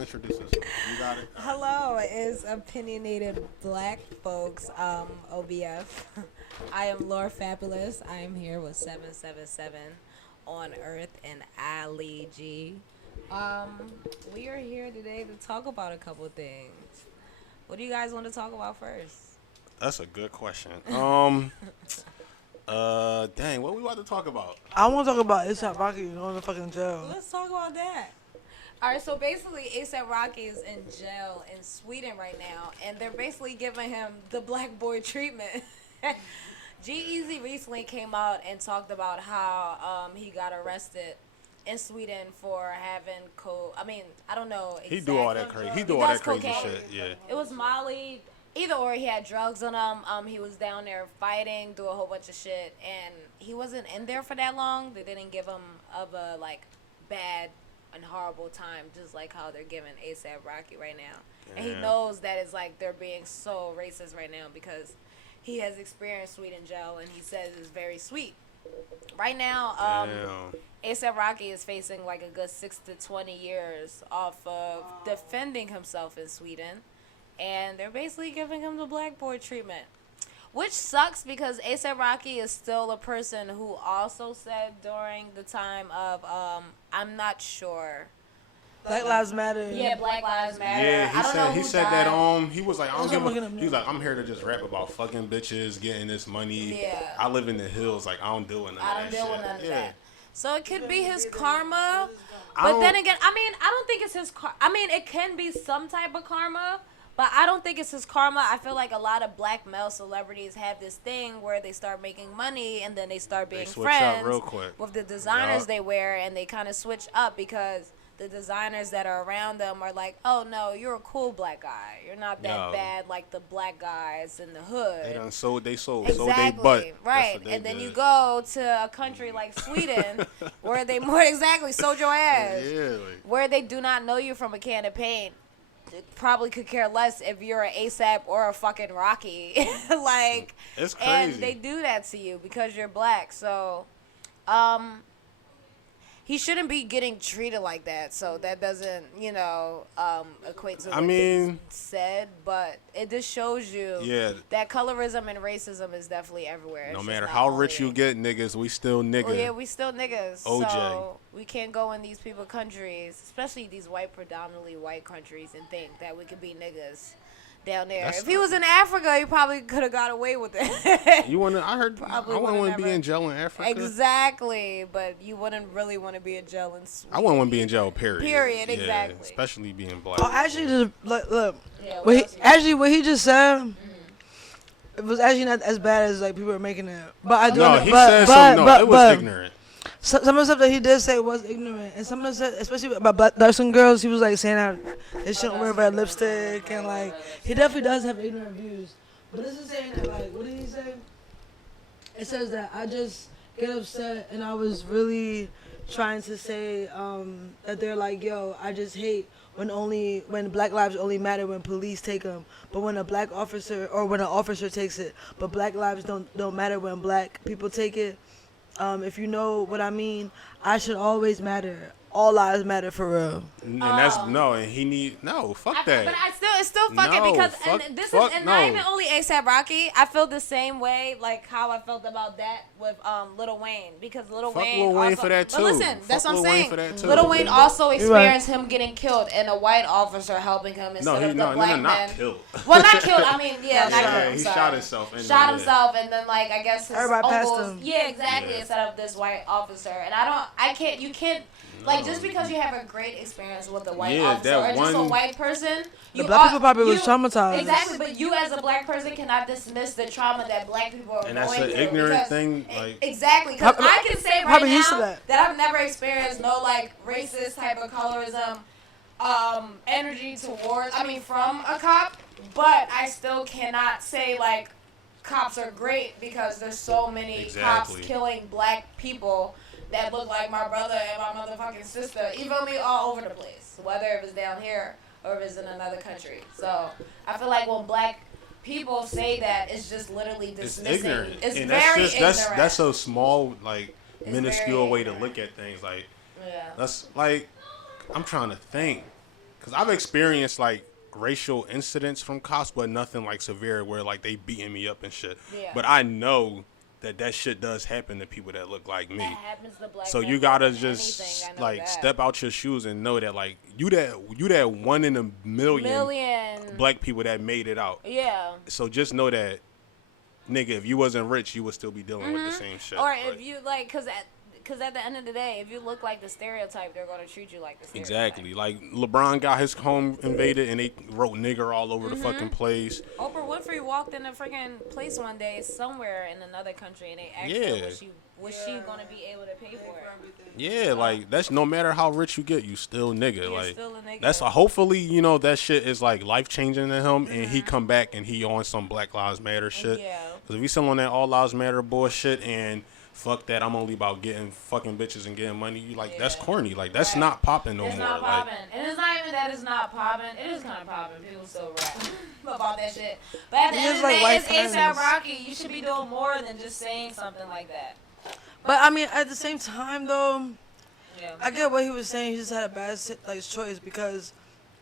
gonna introduce us. You got it. Hello, it's Opinionated Black Folks, OBF. I am Laura Fabulous. I am here with 777 on Earth and Ali G. We are here today to talk about a couple things. What do you guys want to talk about first? That's a good question. Dang, what we about to talk about? I want to talk about ASAP Rocky going to fucking jail. Let's talk about that. All right, so basically, A$AP Rocky is in jail in Sweden right now, and they're basically giving him the black boy treatment. G-Eazy recently came out and talked about how he got arrested in Sweden for having I don't know. He do all that crazy. He do all that crazy cocaine. shit. Yeah. It was Molly. Either or, he had drugs on him. He was down there fighting, do a whole bunch of shit, and he wasn't in there for that long. They didn't give him a bad and horrible time, just like how they're giving A$AP Rocky right now. And he knows that it's like they're being so racist right now because he has experienced Sweden jail, and he says it's very sweet. Right now, A$AP Rocky is facing like a good 6 to 20 years off of defending himself in Sweden, and they're basically giving him the black boy treatment. Which sucks because A$AP Rocky is still a person who also said during the time of, I'm not sure. Black Lives Matter. Yeah, Black Lives Matter. Yeah, he said died. that he was like, I'm here to just rap about fucking bitches, getting this money. Yeah. I live in the hills, like I don't deal with none of that. That. So it could be his karma. But then again, I don't think it's his karma. It can be some type of karma. But I don't think it's his karma. I feel like a lot of black male celebrities have this thing where they start making money and then they start being friends real quick with the designers they wear, and they kind of switch up because the designers that are around them are like, oh no, you're a cool black guy. You're not that bad like the black guys in the hood. They sold exactly, they butt. Right. And then you go to a country like Sweden where they sold your ass. Yeah, where they do not know you from a can of paint. Probably could care less if you're an A$AP or a fucking Rocky. It's crazy. And they do that to you because you're black. So, he shouldn't be getting treated like that. So that doesn't, equate to what he said. But it just shows you that colorism and racism is definitely everywhere. No matter how rich you get, niggas, we still niggas. Oh, yeah, we still niggas. OJ. So we can't go in these people countries, especially these predominantly white countries, and think that we could be niggas down there. If he was in Africa, he probably could have got away with it. I wouldn't want to be in jail in Africa. Exactly, but you wouldn't really want to be in jail in Sweden. I wouldn't want to be in jail, period. Period, exactly. Especially being black. Oh, actually, look. What he just said, it was actually not as bad as like people are making it. But I do. It was ignorant. Some of the stuff that he did say was ignorant, and some of the stuff, especially about dark skin girls, he was like saying that they shouldn't wear red lipstick, and like he definitely does have ignorant views. But this is saying that, like, what did he say? It says that I just get upset, and I was really trying to say that they're like, yo, I just hate when black lives only matter when police take them, but when a black officer or when an officer takes it, but black lives don't matter when black people take it. If you know what I mean, I should always matter. All lives matter for real. And that's fuck that. But it's still fucking because not even only A$AP Rocky. I feel the same way like how I felt about that with Lil Wayne, because Lil Wayne Wayne also, for that too. But listen, that's what I'm saying. Lil Wayne also experienced him getting killed and a white officer helping him instead of the black man. Not killed. Well, not killed. I mean, not killed. He shot himself. And then like I guess his everybody passed uncles. him. Yeah, exactly. Instead of this white officer, and you can't. Like, just because you have a great experience with a white officer or just a white person, the black people probably was traumatized. Exactly, but you as a black person cannot dismiss the trauma that black people are going through. And that's an ignorant thing. Like, exactly, because I can say right now that I've never experienced no, like, racist type of colorism energy from a cop, but I still cannot say, like, cops are great because there's so many cops killing black people that look like my brother and my motherfucking sister. You feel me? All over the place. Whether it was down here or if it's in another country. So I feel like when black people say that, it's just literally dismissing. It's ignorant. It's and very ignorant. That's a small, like, minuscule way to look at things. Like, that's like, I'm trying to think. Because I've experienced like racial incidents from cops, but nothing like severe where like they beating me up and shit. Yeah. But I know that shit does happen to people that look like me. That happens to black So men you gotta more than just anything, I know like that. step out your shoes and know that like you that 1 in a million black people that made it out. Yeah. So just know that, nigga, if you wasn't rich, you would still be dealing with the same shit. Or if you like, cause at the end of the day, if you look like the stereotype, they're gonna treat you like the stereotype. Exactly. Like LeBron got his home invaded and they wrote nigger all over the fucking place. Oprah Winfrey walked in a freaking place one day somewhere in another country and they asked her was she gonna be able to pay for it. Yeah, like that's no matter how rich you get, you still nigga. You're like still a nigga. that's hopefully that shit is like life changing to him and he come back and he on some Black Lives Matter shit. Yeah. Because if he still on that All Lives Matter bullshit and fuck that, I'm only about getting fucking bitches and getting money. You like that's corny. Like that's not popping no It's more. not Like, popping. And it's not even that it's not popping. It is kind of popping. People still rap about that shit. But at the end of the day, it's A$AP Rocky. You should be doing more than just saying something like that. But I mean, at the same time, though, Yeah. I get what he was saying. He just had a bad choice because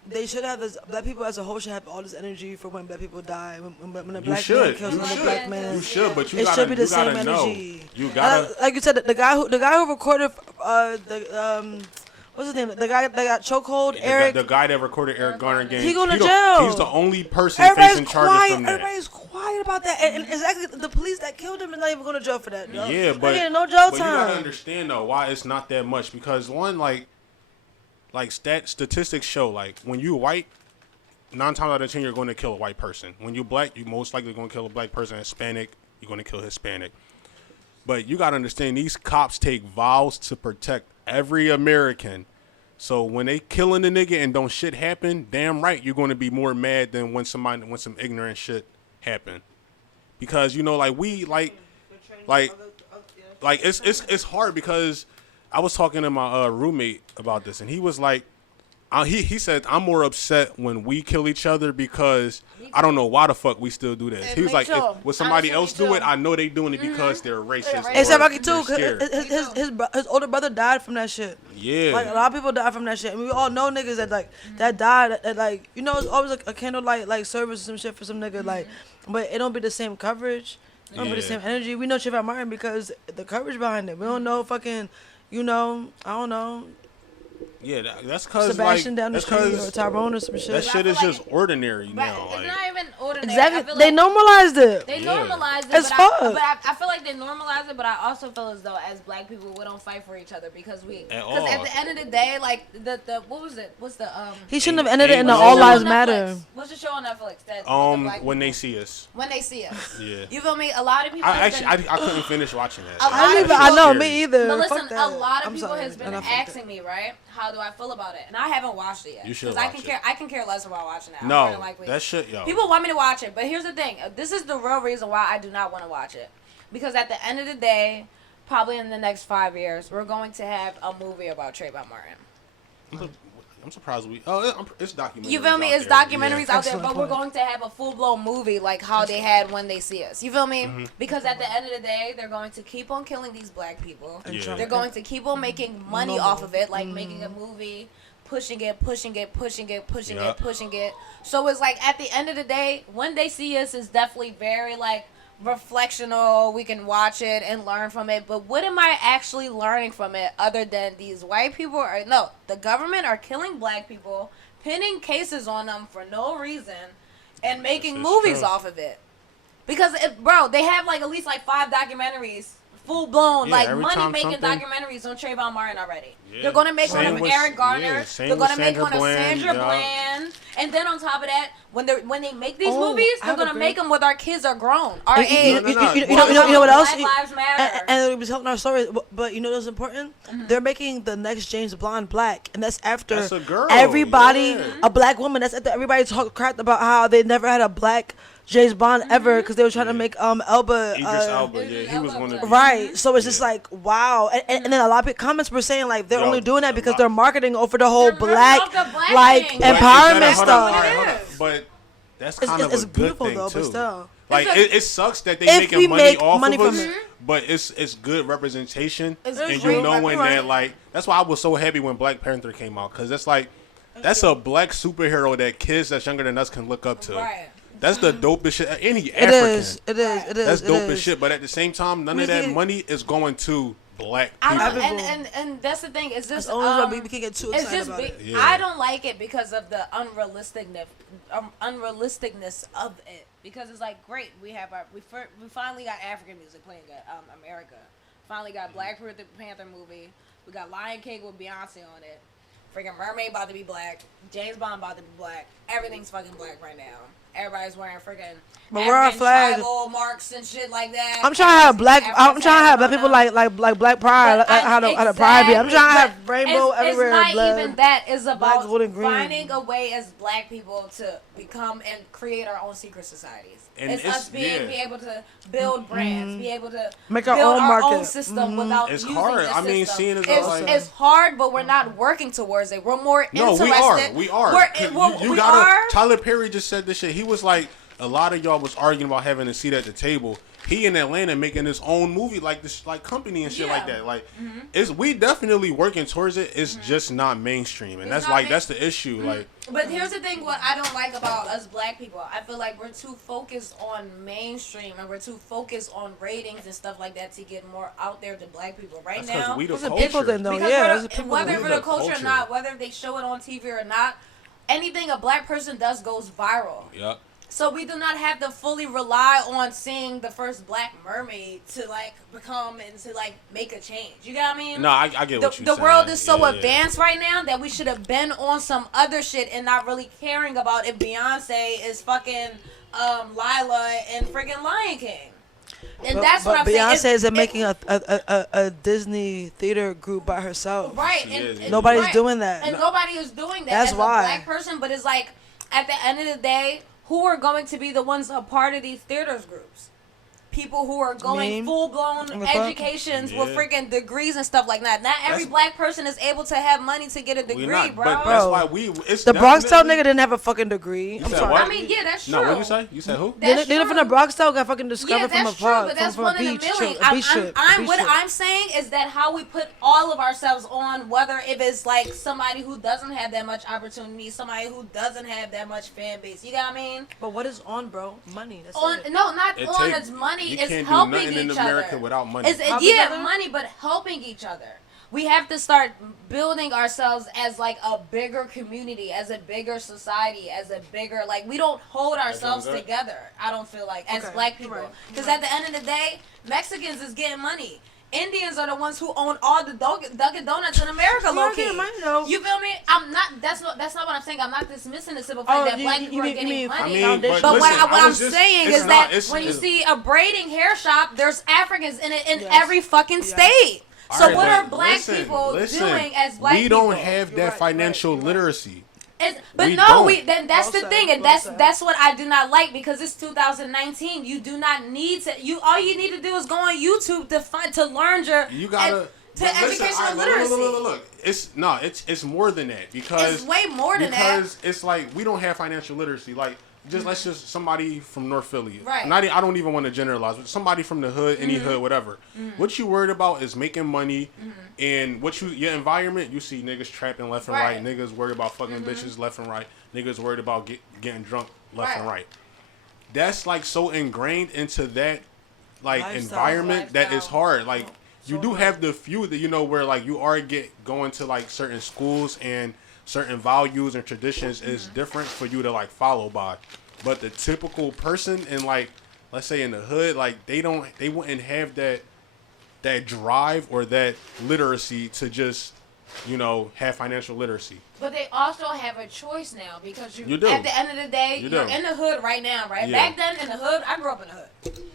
they should have this. Black people as a whole should have all this energy for when black people die. When a black man kills another black man, you should, but you it gotta, should be the you same gotta know. energy. You gotta, like you said, the guy who recorded what's his name? The guy that got chokehold, Eric. The guy that recorded Eric Garner game. He going to jail. He's the only person facing charges from that. Everybody's quiet about that, and exactly the police that killed him is not even going to jail for that. Yeah, but no jail time. You gotta understand though why it's not that much because one like statistics show like when you white, 9 times out of 10 you're going to kill a white person. When you black, you most likely going to kill a black person. Hispanic, you're going to kill Hispanic. But you gotta understand these cops take vows to protect every American. So when they killing the nigga and don't shit happen, damn right you're going to be more mad than when some ignorant shit happen. Because like we like it's hard because I was talking to my roommate about this and he was like he said I'm more upset when we kill each other because I don't know why the fuck we still do this. He was like, if somebody else do it, I know they doing it because they're racist. A$AP Rocky too. His older brother died from that shit. Yeah, like a lot of people died from that shit. And we all know niggas that died. That it's always a candlelight like service or some shit for some nigga but it don't be the same coverage. It don't be the same energy. We know Trayvon Martin because the coverage behind it. We don't know fucking, I don't know. Yeah, that's because Sebastian down the street or Tyrone or some shit. That shit is just ordinary now. It's not even ordinary. Exactly. They normalized it. They normalized it. As fuck. But I feel like they normalized it, but I also feel as though as black people we don't fight for each other because at the end of the day, like the what was it? What's the He shouldn't have ended it in the All Lives Matter. What's the show on Netflix? When They See Us. When They See Us. Yeah. You feel me? A lot of people. I couldn't finish watching that. I know, me either. But listen, fuck that. a lot of people has been asking me, right? How do I feel about it? And I haven't watched it yet. You should watch it. I can care less about watching it. No, that shit, yo. People want me to watch it, but here's the thing. This is the real reason why I do not want to watch it. Because at the end of the day, probably in the next 5 years, we're going to have a movie about Trayvon Martin. I'm surprised it's documentaries. You feel me? It's documentaries out there, but we're going to have a full-blown movie like how they had When They See Us. You feel me? Mm-hmm. Because at the end of the day, they're going to keep on killing these black people. Yeah. They're going to keep on making money off of it, like making a movie, pushing it. So it's like at the end of the day, When They See Us is definitely very like reflectional. We can watch it and learn from it, but what am I actually learning from it other than these white people the government are killing black people, pinning cases on them for no reason and making movies off of it? Because they have like at least like 5 documentaries full blown money making documentaries on Trayvon Martin already. Yeah. They're gonna make one of Eric Garner. They're gonna make one of Sandra Bland. And then on top of that, when they make these movies, they're gonna make them with our kids are grown, our age. You know what else? Black Lives Matter. And it was helping our story. But you know what's important? Mm-hmm. They're making the next James Bond black, and that's after everybody, a black woman. That's after everybody talked crap about how they never had a black James Bond ever because they were trying to make Elba. Idris Elba, he was one of the right. So it's just like wow, and then a lot of comments were saying like they're only doing that because they're marketing over the whole black empowerment stuff. But that's kind of a good thing though, too. But still. Like it sucks that they making money off of us, but it's good representation, and you knowing that like that's why I was so happy when Black Panther came out because it's like That's a black superhero that kids that's younger than us can look up to. Right. That's the dopest shit. Any It African. is. That's dope as shit. But at the same time, none of that money is going to black people. And that's the thing. Is this That's only why we can get too excited about it. Yeah. I don't like it because of the unrealisticness of it. Because it's like, great, we finally got African music playing at America. Finally got Black Panther movie. We got Lion King with Beyonce on it. Freaking Mermaid about to be black. James Bond about to be black. Everything's fucking black right now. Everybody's wearing freaking tribal marks and shit like that. I'm trying to have black people like Black Pride, how the Pride be. I'm trying to have rainbow everywhere. It's not even that. It's about finding a way as black people to become and create our own secret societies. And it's us be able to build brands, be able to make our build own market. Our own system without it's using hard. the I mean, system. seeing It's hard, but we're not working towards it. We're more interested. We are. Tyler Perry just said this shit. He was like, a lot of y'all was arguing about having a seat at the table. He in Atlanta making his own movie, like this, like company and shit like that. Like, we definitely working towards it. It's just not mainstream, and that's the issue. Like, but here's the thing: what I don't like about us black people, I feel like we're too focused on mainstream and we're too focused on ratings and stuff like that to get more out there to black people. Right now, we the culture. People that know, whether we're the culture or not, whether they show it on TV or not, anything a black person does goes viral. Yep. So we do not have to fully rely on seeing the first black mermaid to like become and to like make a change. You get what I mean? No, I get what you're saying. The world is so advanced right now that we should have been on some other shit and not really caring about if Beyonce is fucking Lila and freaking Lion King. And that's what I'm saying. Beyonce isn't making a Disney theater group by herself. Right. Nobody's doing that. And nobody is doing that That's as why. a black person. But it's like, at the end of the day, who are going to be the ones a part of these theaters groups? People who are going full-blown educations with freaking degrees and stuff like that. Not every black person is able to have money to get a degree, bro. But that's why the Bronx Tale nigga didn't have a fucking degree. I'm sorry. I mean, yeah, that's true. No, what did you say? You said who? Nigga from the Bronx Tale got fucking discovered from a park, but that's from one a beach. in a million. What I'm saying is that how we put all of ourselves on, whether if it's like somebody who doesn't have that much opportunity, somebody who doesn't have that much fan base. You know what I mean? But what is on, bro? Money. That's it. No, not on. It's money. It's helping in each America other. without money. Money, but helping each other. We have to start building ourselves as like a bigger community, as a bigger society, as a bigger we don't hold ourselves together. I don't feel like as black people, because at the end of the day, Mexicans is getting money. Indians are the ones who own all the Dunkin' Donuts in America, low key. You feel me? I'm not. That's not what I'm saying. I'm not dismissing the simple fact that black people are getting money. But what I'm saying is that when you see a braiding hair shop, there's Africans in it in every fucking state. So what are black people doing as black people? We don't have that financial literacy. That's the thing, and that's what I do not like, because it's 2019. You do not need to. All you need to do is go on YouTube to learn educational literacy. Look. It's more than that, because it's way more than that. Because it's like we don't have financial literacy. Like, let's just somebody from North Philly. Right. I don't even want to generalize, but somebody from the hood, any hood, whatever. What you worried about is making money, and your environment. You see niggas trapping left and right. Niggas worried about fucking bitches left and right. Niggas worried about getting drunk left and right. That's like so ingrained into that environment that it's hard. Like, you do have the few that where like you are going to like certain schools, and certain values and traditions is different for you to like follow by. But the typical person in like, let's say in the hood, like they wouldn't have that drive or that literacy to just have financial literacy. But they also have a choice now, because you do. At the end of the day, you're in the hood right now, right? Yeah. Back then in the hood, I grew up in the hood.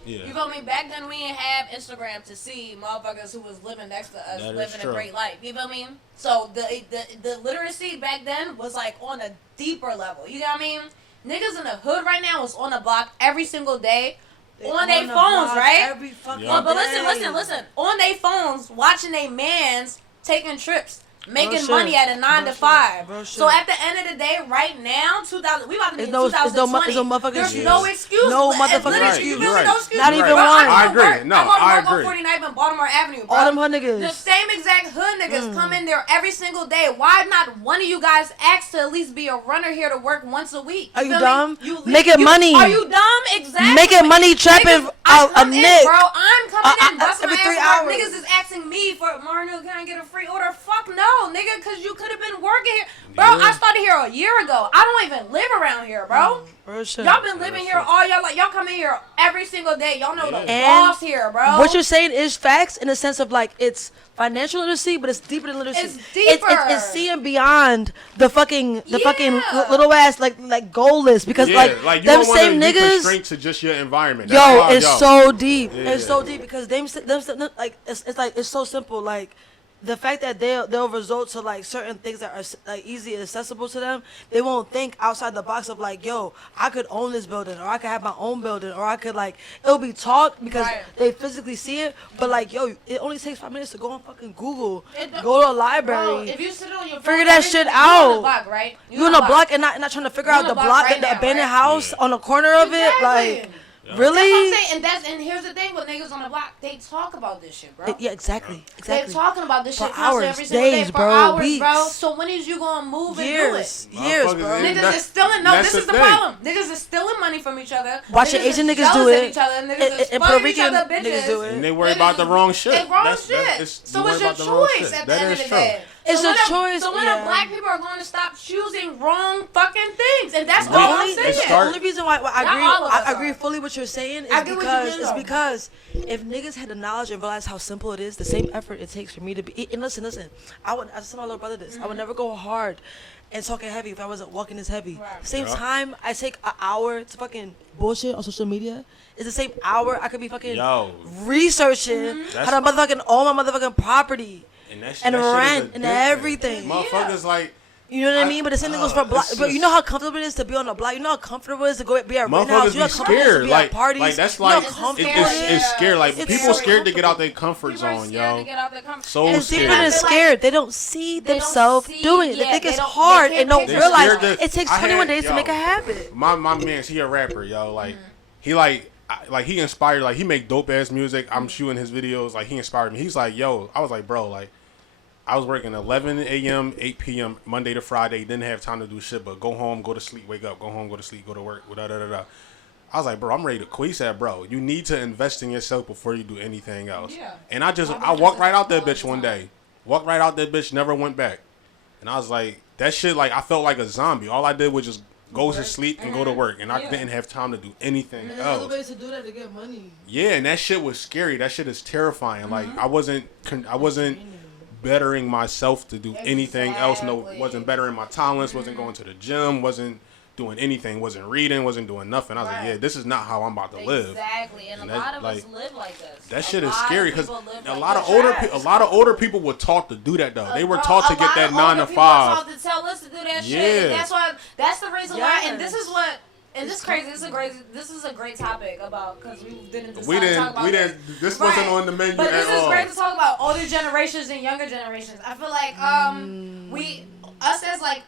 Yeah. You feel me? Back then we didn't have Instagram to see motherfuckers who was living next to us living a great life. You feel me? So the literacy back then was like on a deeper level. You know what I mean? Niggas in the hood right now is on the block every single day. On their phones, right? Every fucking But listen. On their phones, watching their mans taking trips making shit. money at a 9 to Real 5. Real shit. So at the end of the day, right now, 2000, we about to be in It's no 2020. motherfucking There's excuse. no excuse. No And motherfucking literally, excuse. you You're feel me? right. No excuse. Not even Bro, one. I go to agree. work. No, I go to I work on agree. 49th and Baltimore Avenue, bro. All them hood niggas. The same exact hood niggas come in there every single day. Why not one of you guys ask to at least be a runner here to work once a week? Are you feel dumb? Me? Making money. Are you dumb? Exactly. Making money trapping Niggas, I a come in, nick. bro. I'm coming in, busting every my 3 ass to work. hours. Niggas is asking me for, Marno, can I get a free order? Fuck no, nigga, because you could have been working here. Bro, Yeah. I started here a year ago. I don't even live around here, bro. Real shit. Y'all been living here all y'all like. Y'all come in here every single day. Y'all know the And boss here, bro. What you're saying is facts in the sense of like it's financial literacy, but it's deeper than literacy. It's deeper. It's seeing beyond the fucking Yeah. little ass like goal list because Yeah, like you them don't want same to be niggas. constrained to just your environment. That's Yo, why, it's so deep. Yeah. It's so deep because them like it's like it's so simple. Like the fact that they'll resort to like certain things that are like easy and accessible to them. They won't think outside the box of like, yo, I could own this building, or I could have my own building, or I could like it'll be taught because Right. they physically see it. But like, yo, it only takes 5 minutes to go on fucking Google, It don't- go to a Bro, library. if you sit on your phone, Figure that every shit single- You on out. the block, right? You in a block and not trying to figure You out in the a block block, right the now, abandoned right? house Yeah. on the corner of it, Exactly. like. Yeah. Really? That's what I'm saying, and here's the thing with niggas on the block, they talk about this shit, bro. Yeah, exactly. They're talking about this For shit constantly hours, every single days, day for bro, hours, weeks. bro. So when is you gonna move and do Years, it? years, Motherfuckers bro. ain't- Niggas is stealing. No, that's this is the thing. problem. Niggas is stealing money from each other. Watching Niggas Asian is niggas do jealous at it. each other. Niggas And is Puerto fucking each Rican other bitches. niggas do it. And they worry about the wrong shit. It's wrong That's- shit. it's- So you it's worry your about the wrong choice shit. at the That end is of the true. day. It's so a when the- choice, So when yeah. the black people are going to stop choosing wrong fucking things, and that's We- all I'm Only, saying. the only reason why I Not agree, all of us I agree are. fully what you're saying I is get what you mean, though. because if niggas had the knowledge and realized how simple it is, the same effort it takes for me to be. And listen, I tell my little brother this. I would never go hard and talking heavy if I wasn't walking this heavy. Right. Same Yeah. time, I take an hour to fucking bullshit on social media. It's the same hour I could be fucking Yo. researching how to motherfucking own my motherfucking property And, that and that shit is rent and addicting. everything. Motherfuckers like. You know what I mean? But the same thing goes for block. it's But you just- know how comfortable it is to be on the block. You know how comfortable it is to go be at Rittenhouse. Motherfuckers You know be how comfortable it is to scared. be Like, at parties. like that's You know how like comfortable it's it is. scared. Like It's people so scared to get out their comfort People are zone, scared to yo. get out their comfort So And it's scared. deeper than I feel like scared. They don't see they don't themselves see- doing it. They yeah, think they it's don't- hard they and can't don't picture realize scared to- it takes I 21 had- days to yo, make a habit. My man's he a rapper, yo. Like he like he inspired. Like he make dope ass music. I'm shooting his videos. Like he inspired me. He's like, yo. I was like, bro, like. I was working 11 a.m., 8 p.m., Monday to Friday. Didn't have time to do shit, but go home, go to sleep, wake up, go home, go to sleep, go to work, da da da da. I was like, bro, I'm ready to quit. He said, bro, you need to invest in yourself before you do anything else. Yeah. And I walked right out that bitch one day. Walked right out that bitch, never went back. And I was like, that shit, like, I felt like a zombie. All I did was just go to sleep and go to work. And I didn't have time to do anything And there's other else. ways to do that to get money. Yeah, and that shit was scary. That shit is terrifying. Like, I wasn't bettering myself to do anything else. No, Exactly. wasn't bettering my talents. Wasn't going to the gym. Wasn't doing anything. Wasn't reading. Wasn't doing nothing. I was like, Right. yeah, this is not how I'm about to live. Exactly, and And a that, lot of us like, live like this. That A shit is lot of scary because people live a like lot of this. older people were taught to do that though. They were Bro, taught to a get lot that of 9 to older people are 5. taught to tell us to do that Yeah. shit. And that's the reason why. And this Yes. is what. And this is crazy. This is a great topic about because we didn't decide We to talk about didn't. This wasn't on the menu But at this is all. great to talk about older generations and younger generations. I feel like us as like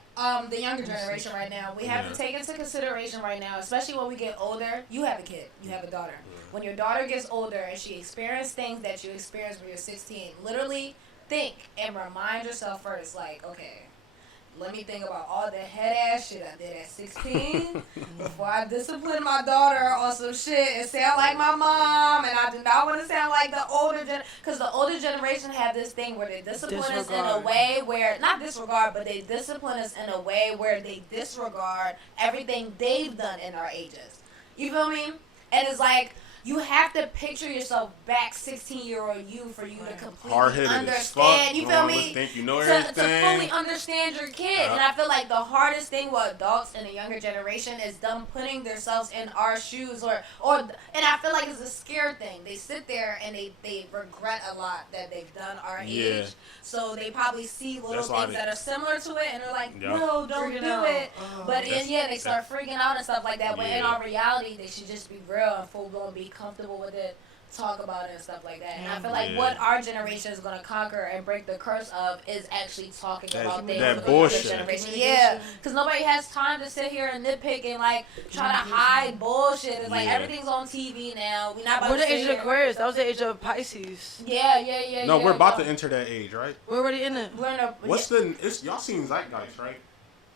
the younger generation right now, we have to take into consideration right now, especially when we get older. You have a kid, you have a daughter. When your daughter gets older and she experiences things that you experienced when you're 16, literally think and remind yourself first, like, okay, let me think about all the head ass shit I did at 16 before I disciplined my daughter on some shit and sound like my mom. And I do not want to sound like the older because the older generation have this thing where they discipline us in a way where, not disregard, but they discipline us in a way where they disregard everything they've done in our ages. You feel me? And it's like, you have to picture yourself back 16-year-old you for you to completely Hard-headed as understand. fuck. You You feel don't me? always think you know to everything. fully understand your kid. Yeah. And I feel like the hardest thing with adults in the younger generation is them putting themselves in our shoes and I feel like it's a scared thing. They sit there and they regret a lot that they've done our age. So they probably see little That's why things that are similar to it and they're like, Yeah. no, don't Freaking do out. it. But they start freaking out and stuff like that. But in Yeah. our reality, they should just be real and full blown be comfortable with it talk about it and stuff like that. And I feel like Yeah. what our generation is going to conquer and break the curse of is actually talking about things. that for the bullshit. younger generation. Yeah, because nobody has time to sit here and nitpick and like try to hide bullshit. It's like Yeah. everything's on TV now. We're not about We're to the sit age of here. Aquarius. That was the age of Pisces. Yeah. No, we're about to enter that age, right? We're already in it. We're in a, What's the? Y'all seen Zeitgeist, right?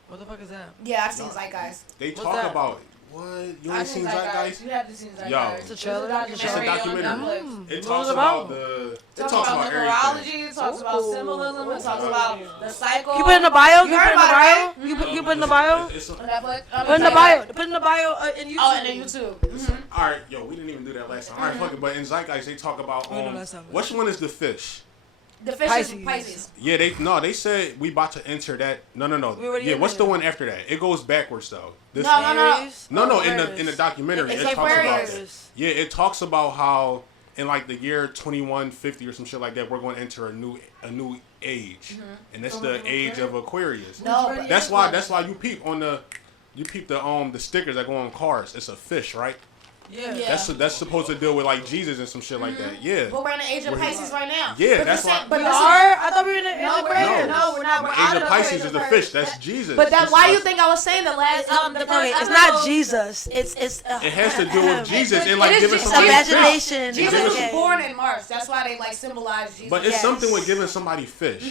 What the fuck is that? Yeah, I've seen Zeitgeist. They What's talk that? about what? You ain't seen Zeitgeist? You have to see Zeitgeist. Yo. It's a trailer? It's It's a documentary. on Netflix. It What talks is it about? about the. It Talks talks about about numerology. everything. It talks about symbolism. It talks about the cycle. You put in the bio? You You heard put in the about bio? it, right? You put in the bio? It's On Netflix. Put in the bio. Put in the bio in YouTube. Oh, and then YouTube. Mm-hmm. all right, yo, we didn't even do that last time. All right, fuck it. But in Zeitgeist, they talk about We did last time. which one is the fish? The fish Pisces. is Pisces. Yeah, they said we about to enter that. No. We already Yeah, in what's it. the one after that? It goes backwards though. This No, no, no. Aries? No, Aquarius. in the documentary It's it talks Aquarius. about it talks about how in like the year 2150 or some shit like that we're going to enter a new age, and that's the age of Aquarius. No, but That's why you peep the stickers that go on cars. It's a fish, right? Yeah. Yeah. That's supposed to deal with like Jesus and some shit like that. Yeah. but we're in the age of Pisces right now. Yeah, But that's the why- same- But We this is- are? I thought we were in the No, we're Aquarius. no, we're not. We're The out age of the Pisces age is the of fish. That's Jesus. But that's why you That's- think I was saying the last the first Okay, it's episode. not Jesus. It's It has to do with Jesus and It like is giving Jesus. somebody fish. imagination. Jesus Give was us- born in March. That's why they like symbolize Jesus. But it's Yes. something with giving somebody fish.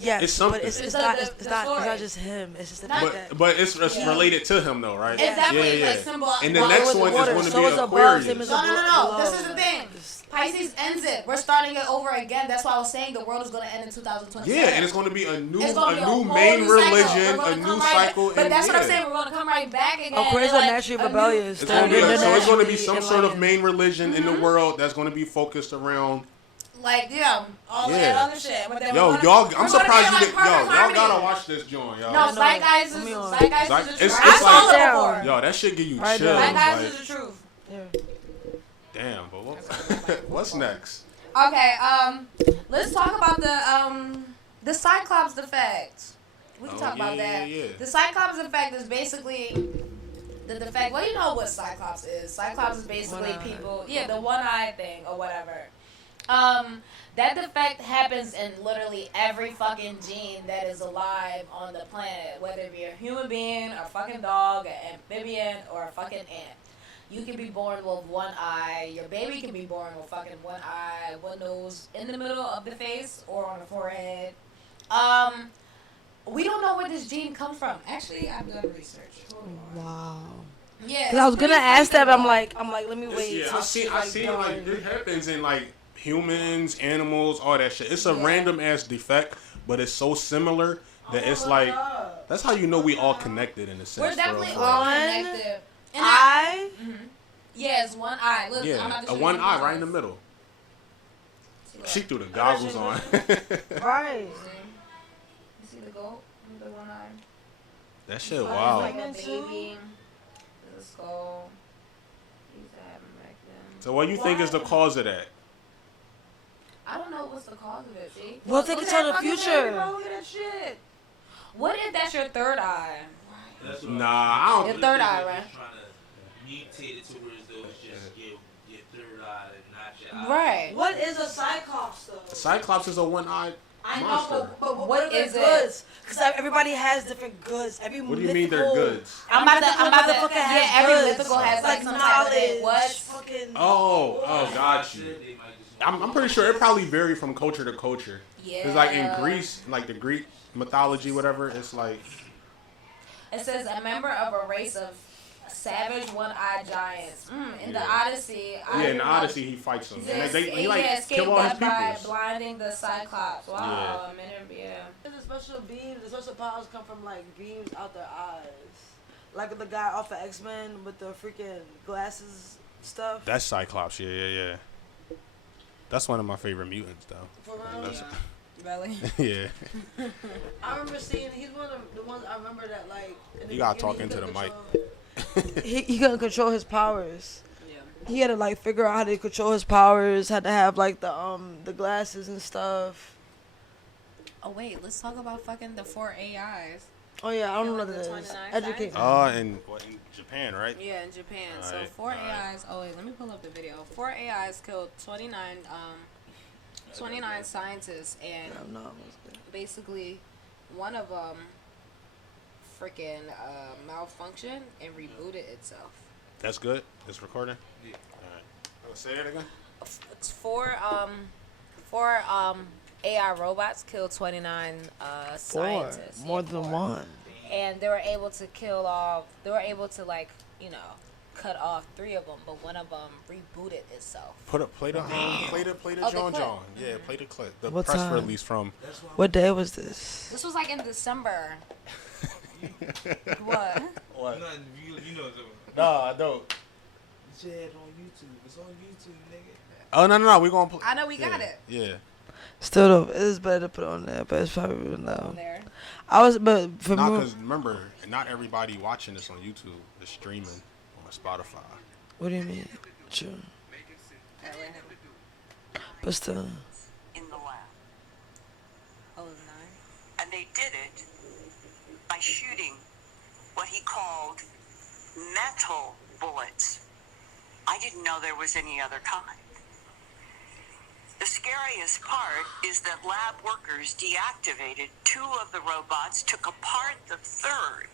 Yes, It's something. but it's It's not. the- It's the not. It's story. not just him. It's just the Not- fact that. But it's related to him though, right? Exactly, Yeah, it's yeah. like symbol. And the Well, next it was one water, is going to so be is above, Aquarius. same as No. below. This is the thing. Pisces ends it. We're starting it over again. That's why I was saying the world is going to end in 2027. Yeah, and it's going to be a new It's gonna be a whole main new cycle. religion, We're gonna a new come right cycle. back. But and that's what I'm yeah. saying. We're going to come right back again. Aquarius and, are like, naturally a new- rebellious. It's going to be They're so it's going to be naturally some sort of enlightened. main religion in the world that's going to be focused around. Like, yeah, all Yeah. that other shit. But then Yo, we're gonna, y'all, we're I'm gonna surprised get, you like, didn't. Yo, perfect y'all harmony. gotta watch this joint, y'all. No, Zeitgeist is It's the truth. like- I saw it down. before. Yo, that shit give you Right chills. there. Zeitgeist Like, is the truth. Yeah. damn, but what's next? Okay, let's talk about the Cyclops defect. We can Oh, talk about yeah, that. yeah. The Cyclops defect is basically the defect. Well, you know what Cyclops is. Cyclops is basically One-eye. people, the one-eye thing or whatever. That defect happens in literally every fucking gene that is alive on the planet, whether it be a human being, a fucking dog, an amphibian, or a fucking ant. You can be born with one eye. Your baby can be born with fucking one eye, one nose in the middle of the face or on the forehead. We don't know where this gene comes from. Actually, I've done research. Hold on. Wow. Yeah. Because I was gonna ask that, but I'm like, let me wait. Yeah, till I seen she, like done. it happens in like humans, animals, all that shit. It's a Yeah. random ass defect, but it's so similar that it's like that's how you know we all connected in a sense. We're definitely for real. all One connected. And yeah, it's one eye. Look, I'm Yeah, about to a show one you eye right in the pictures. middle. See, look. She threw the goggles on. Right. You see the goat? The one eye. That shit, It's wow. like a baby. There's a skull. He used to have him back then. So what do you think is the cause of that? I don't know what's the cause of it, see? Well, they Look can at tell that the fucking future. baby, bro. Look at that shit. What if that's your third eye? That's what Nah, I Your don't. third eye, right? Trying to mutate it to where as though it's just your third eye and not your eye. Right. What is a cyclops though? Cyclops is a one-eyed I monster. know, but What what is is it? goods? Because everybody has different goods. Every What do you mean they're mythical- goods? I'm about to fucking yeah, has every goods. mythical has like some type of knowledge. thing. What? Fucking Oh, got you. They might just I'm pretty sure it probably vary from culture to culture. Yeah. Cause like in Greece, like the Greek mythology, whatever, it's like It says a member of a race of savage one-eyed giants. In the Odyssey. yeah, in the Odyssey he fights them. And he like escaped kill all his death by people. blinding the Cyclops. Wow, yeah. The special beams, the special powers come from like beams out their eyes. Like the guy off of X-Men with the freaking glasses stuff. That's Cyclops. Yeah. That's one of my favorite mutants, though. For real? That's- Really? yeah. I remember seeing, he's one of the ones I remember that like. in the You gotta beginning, talk into he the couldn't control- he couldn't control his powers. He had to like figure out how to control his powers. Had to have like the glasses and stuff. Oh wait, let's talk about fucking the 4 AIs. Oh yeah, I don't know what Killing that the is. 29 Educate me. In Japan, right? Yeah, in Japan. So Alright, four alright. AIs. Oh wait, let me pull up the video. Four AIs killed 29 scientists, and I don't know. What's good. basically one of them freaking malfunctioned and rebooted itself. That's good. It's recording. Yeah. All right. Say that again. It's four AI robots killed 29 scientists. More Yeah, than four. one. And they were able to kill off. They were able to cut off 3 of them, but one of them rebooted itself. Play the Oh, John clip. John. Yeah, play the clip. The What press time? release from. What day was this? This was like in December. What? What? Nothing, you know the. Nah, I don't. It's on YouTube. It's on YouTube, nigga. Oh no, we gonna play. I know we got it. Yeah. Still though, it's better to put on there, but it's probably On no. there. But for Not me, because remember, not everybody watching this on YouTube is streaming on Spotify. what do you mean? Sure, but still, in the lab. Oh, it was 9. And they did it by shooting what he called metal bullets. I didn't know there was any other kind. The scariest part is that lab workers deactivated 2 of the robots, took apart the 3rd.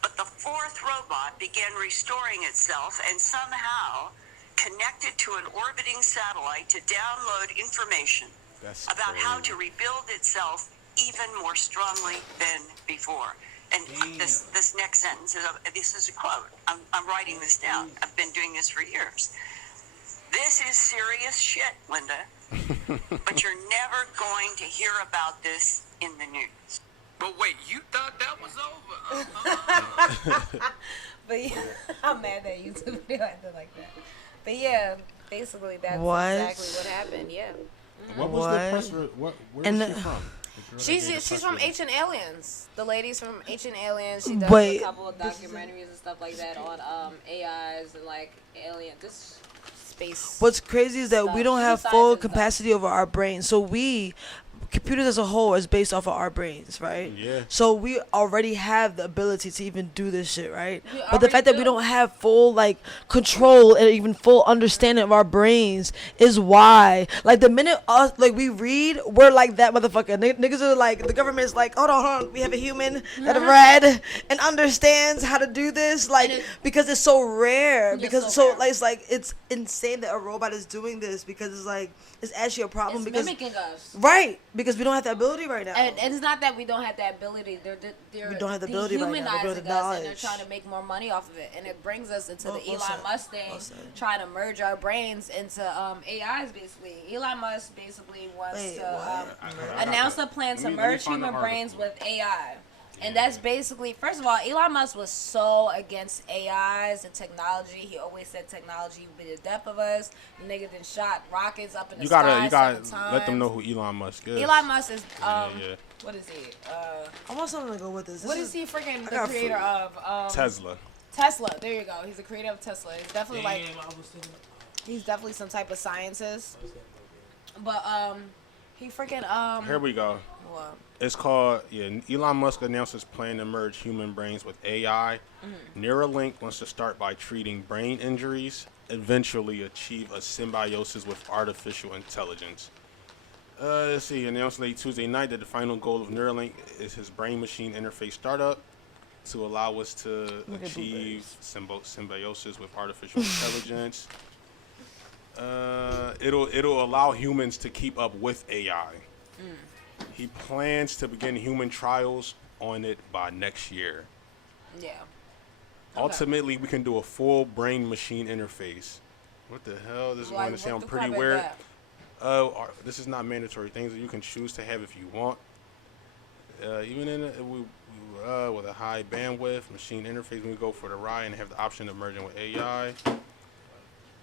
But the 4th robot began restoring itself and somehow connected to an orbiting satellite to download information That's about how crazy. to rebuild itself even more strongly than before. And this next sentence is a quote. I'm writing this down. I've been doing this for years. This is serious shit, Linda. But you're never going to hear about this in the news. But wait, you thought that was over? But yeah, I'm mad that YouTube video acted like that. But yeah, basically that's What? exactly what happened. Yeah. What was What? the press? Where And is she the- from? The girl that gave the She's press from release. Ancient Aliens. The lady's from Ancient Aliens. She does Wait. a couple of documentaries and stuff like that on AIs and like alien this space. what's crazy is that we don't She's a have full scientist, though. capacity over our brains. So computers as a whole is based off of our brains, right? Yeah. So we already have the ability to even do this shit, right? We But the already fact that we do. don't have full control and even full understanding of our brains is why. Like the minute we read, we're like that motherfucker. Niggas are like, the government's like, hold on, we have a human that read and understands how to do this, because it's so rare. Because so rare. it's insane that a robot is doing this because it's actually a problem It's because mimicking us. right, because we don't have the ability right now. And it's not that we don't have that ability. They're We don't have the ability right now. We don't have dehumanizing the us, and they're knowledge. trying to make more money off of it. And it brings us into the Well Elon said. Musk thing, Well said. trying to merge our brains into AIs. Basically, Elon Musk basically wants Wait, to what? announce a plan to Let me merge find the human brains article. with AI. And that's basically, first of all, Elon Musk was so against AIs and technology. He always said technology would be the death of us. The nigga then shot rockets up in the You sky gotta 7 let them times. know who Elon Musk is. Elon Musk is Yeah. what is he? I want something to go with this. What is he freaking the got creator of Tesla. Tesla? There you go. He's the creator of Tesla. He's definitely Damn, I was thinking. he's definitely some type of scientist. But he freaking Here we go. what? It's called, Elon Musk announced his plan to merge human brains with AI. Neurolink wants to start by treating brain injuries, eventually achieve a symbiosis with artificial intelligence. Let's see, announced late Tuesday night that the final goal of Neuralink is his brain-machine interface startup to allow us to Look at achieve symbiosis with artificial intelligence. It'll allow humans to keep up with AI. He plans to begin human trials on it by next year. Yeah. Ultimately, we can do a full brain-machine interface. What the hell? This is going to sound pretty weird. This is not mandatory. Things that you can choose to have if you want. Even with a high bandwidth machine interface, we go for the ride and have the option of merging with AI.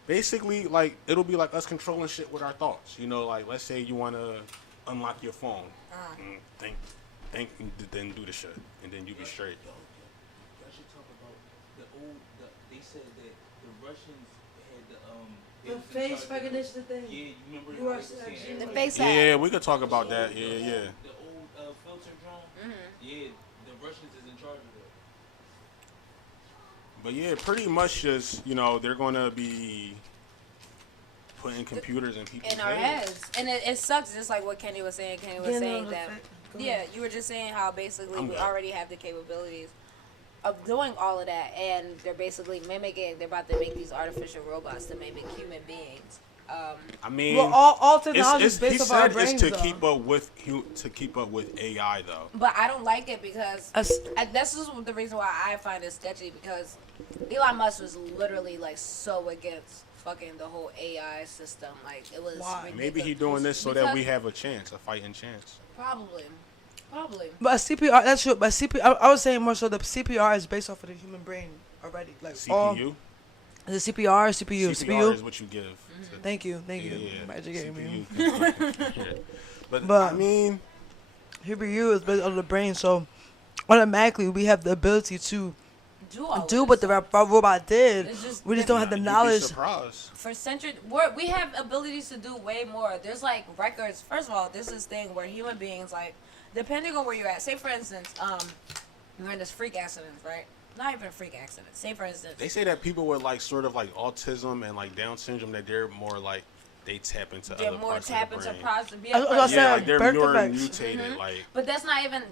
Basically, it'll be like us controlling shit with our thoughts. Let's say you want to unlock your phone. Think, then do the shit, and then you be straight. I should talk about they said that the Russians had The face recognition thing. Yeah, you remember You how are they were saying such- everybody- The face Yeah, we could talk about that. Yeah. The old filter drone. Yeah, the Russians Russians is in charge of it. But yeah, pretty much just, they're going to be putting computers in people's in our heads. And it sucks, just like what Kenny was saying. Kenny was saying that, you were just saying how basically we already have the capabilities of doing all of that, and they're basically they're about to make these artificial robots to mimic human beings. I mean, well, all technology is based off our he brains, said it's though. to keep up with AI, though. But I don't like it because this is the reason why I find it sketchy, because Elon Musk was literally like so against fucking the whole AI system. Like, it was ridiculous. Maybe he doing this so that we have a fighting chance. Probably. But CPR, that's true. But CPR, I was saying more so the CPR is based off of the human brain already. Like CPU? Is it CPR or CPU? CPR is what you give. Thank you. Yeah. I'm educating me. But But I mean, CPU is based on the brain, so automatically we have the ability to do what the robot did. We just don't have the knowledge. For centuries, we have abilities to do way more. There's like records. First of all, there's this thing where human beings, like, depending on where you're at. Say for instance, you're in this freak accident, right? Not even a freak accident. Say for instance, they say that people with like sort of like autism and like Down syndrome, that they're more like they tap into other parts of the brain. Yeah, like they're more mutated, like. But that's not even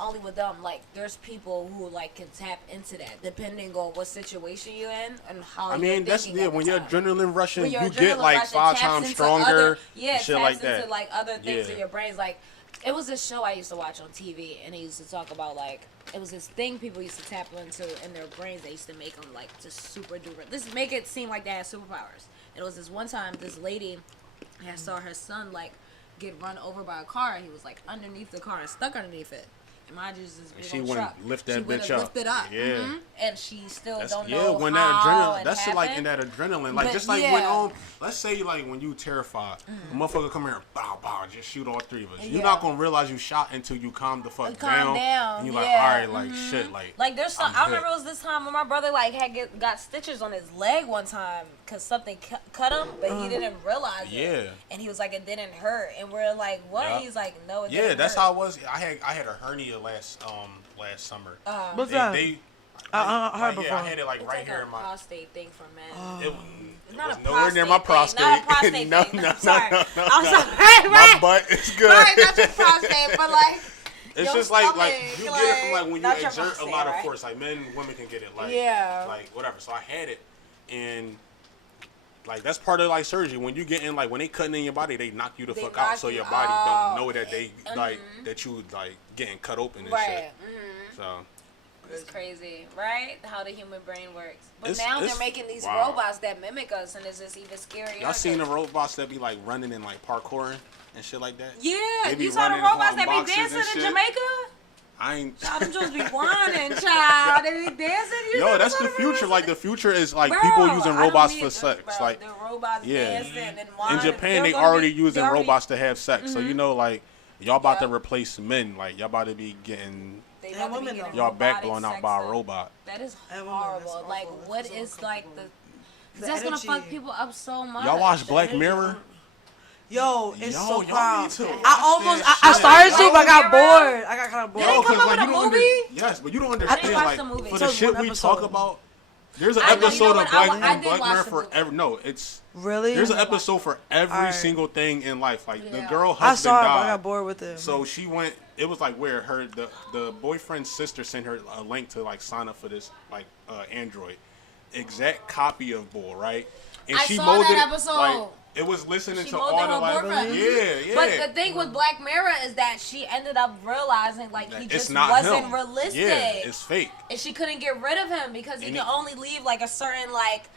only with them. Like, there's people who like can tap into that depending on what situation you're in and how. I mean, that's when your adrenaline rushing, you get adrenaline like rushing 5 times stronger. Shit like that. Into like other things in your brains. Like, it was this show I used to watch on TV, and they used to talk about like, it was this thing people used to tap into in their brains. They used to make them like just super duper. This make it seem like they had superpowers. It was this one time, this lady had saw her son like get run over by a car. He was like underneath the car and stuck underneath it. And mind you, this big she old wouldn't truck. lift that She bitch up. Lift it up. Yeah. And she still don't Yeah, know when how that adrenaline, it that's happened. like in that adrenaline, like But just like yeah. when let's say like when you terrified, a motherfucker come here and bow, just shoot all 3 of us. You're not gonna realize you shot until you calm the fuck down. And you're like, all right, like shit, like there's some. I remember it was this time when my brother like got stitches on his leg one time because something cut him, but he didn't realize it. And he was like, it didn't hurt, and we're like, what? Yeah. He's like, no, it didn't hurt. That's how it was. I had a hernia last summer. What's that? I heard before. I had it like It's right like here a in my prostate thing for men. It It's not was a nowhere near my prostate. Not a prostate no, thing. no, I'm sorry. no. I'm sorry. My butt is good. Right, not your prostate, but like. It's your just like stomach, you get it from like when you not your exert a prostate, lot of right? force. Like men and women can get it. Like like whatever. So I had it, and like that's part of like surgery. When you get in, like when they cutting in your body, they knock you the fuck out, so your body don't know that they like that you like getting cut open and shit. So. It's crazy, right? How the human brain works. But It's- now it's- they're making these wow. robots that mimic us, and it's just even scarier. Y'all seen the robots that be like running and like parkouring and shit like that? Yeah, They be you saw the running robots on that be boxes and dancing in shit. Jamaica? I ain't. Child, them just be whining, child. They be dancing. Yo, that's the future. Like the future is like Bro, people using I don't robots need for it, sex. bro. Like The robots dancing and in whining. Japan, they They're gonna already be- using they already- robots to have sex. So you know, like y'all about to Yep. replace men. Like y'all about to be getting They And about to be women, getting y'all back robotic blown out sex by a and- robot. That is And women, horrible. that's Like, awful. what That's is so like uncomfortable. the? That's gonna energy. fuck people up so much. Y'all watch Black Mirror? Yo, it's Yo, so y'all proud. need to watch I almost, that I shit. started to, but I got Mirror? bored. I got kind of bored. Did they come up with a you don't movie? yes, but you don't didn't understand. watch Like the movie. for It's the just shit one we episode. talk about, there's an I know, you know episode what? of I Black did watch Mirror the for movie. every. No, it's Really? there's an episode for every Alright. single thing in life. Like the Yeah. girl I husband saw it, but I died. got bored with it. So she went. It was like where the boyfriend's sister sent her a link to like sign up for this like Android, exact copy of Bull, right? And I she saw molded that it, episode. like, it was listening She to molded all the her like, boyfriend. yeah. But the thing with Black Mirror is that she ended up realizing like he It's just not wasn't him. realistic. Yeah, it's fake. And she couldn't get rid of him because he And could only leave like a certain like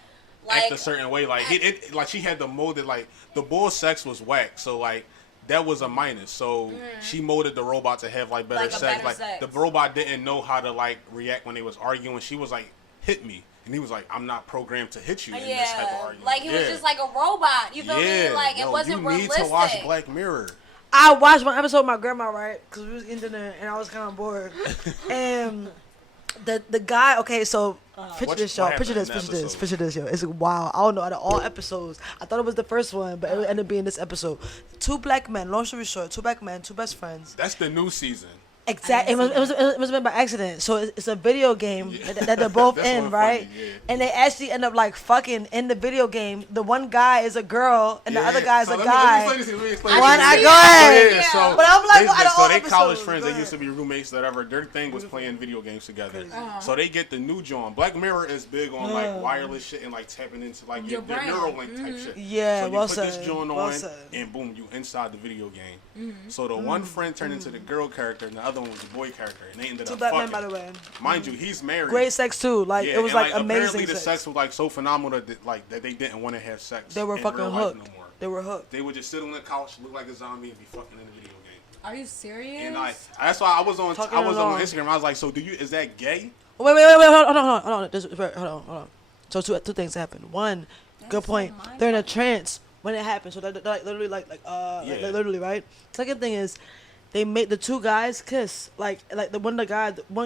Act a certain way, like it like she had to mold it. Like the Bull sex was whack, so like that was a minus. So she molded the robot to have like better Like a sex. better Like sex. the robot didn't know how to like react when they was arguing. She was like, "Hit me," and he was like, "I'm not programmed to hit you in this type of yeah, argument." like he was just like a robot. You feel me? Like it wasn't you realistic. need to watch Black Mirror. I watched one episode with my grandma, right? Because we was eating dinner and I was kind of bored. And the guy, okay, so picture What- this, what y'all. happened Picture this, in the picture this, episode? picture this, yo. It's wild. I don't know, out of all episodes, I thought it was the first one, but it ended up being this episode. 2 black men, long story short, 2 black men, 2 best friends. That's the new season. Exactly. It was made by accident. So it's a video game that they're both That's in, what right? funny, yeah. And they actually end up like fucking in the video game. The one guy is a girl and the other guy is a guy. Let me explain One, this. go ahead. So, yeah, so But I'm like, out of all they college episodes, friends. go They used to ahead. be roommates, whatever. Their thing was playing video games together. So they get the new John. Black Mirror is big on like wireless shit and like tapping into like your brain. Neurolink type shit. Yeah, so you well put said. this John Well on, said. and boom, you inside the video game. So the one friend turned into the girl character, and the other one was the boy character, and they ended Two up black fucking. men, by the way. Mind you, he's married. Great sex too. Like Yeah, it was and, like amazing Apparently, the sex. sex was like so phenomenal that they didn't want to have sex. They were in fucking real life hooked. No more. They were hooked. They would just sit on the couch, look like a zombie, and be fucking in the video game. Are you serious? And that's why I was on Talking on along. Instagram. I was like, so is that gay? Wait, hold on. Hold on. So two things happened. One, good point. They're in a trance when it happened. So they're like literally like literally, right? Second thing is, they made the two guys kiss. Like the one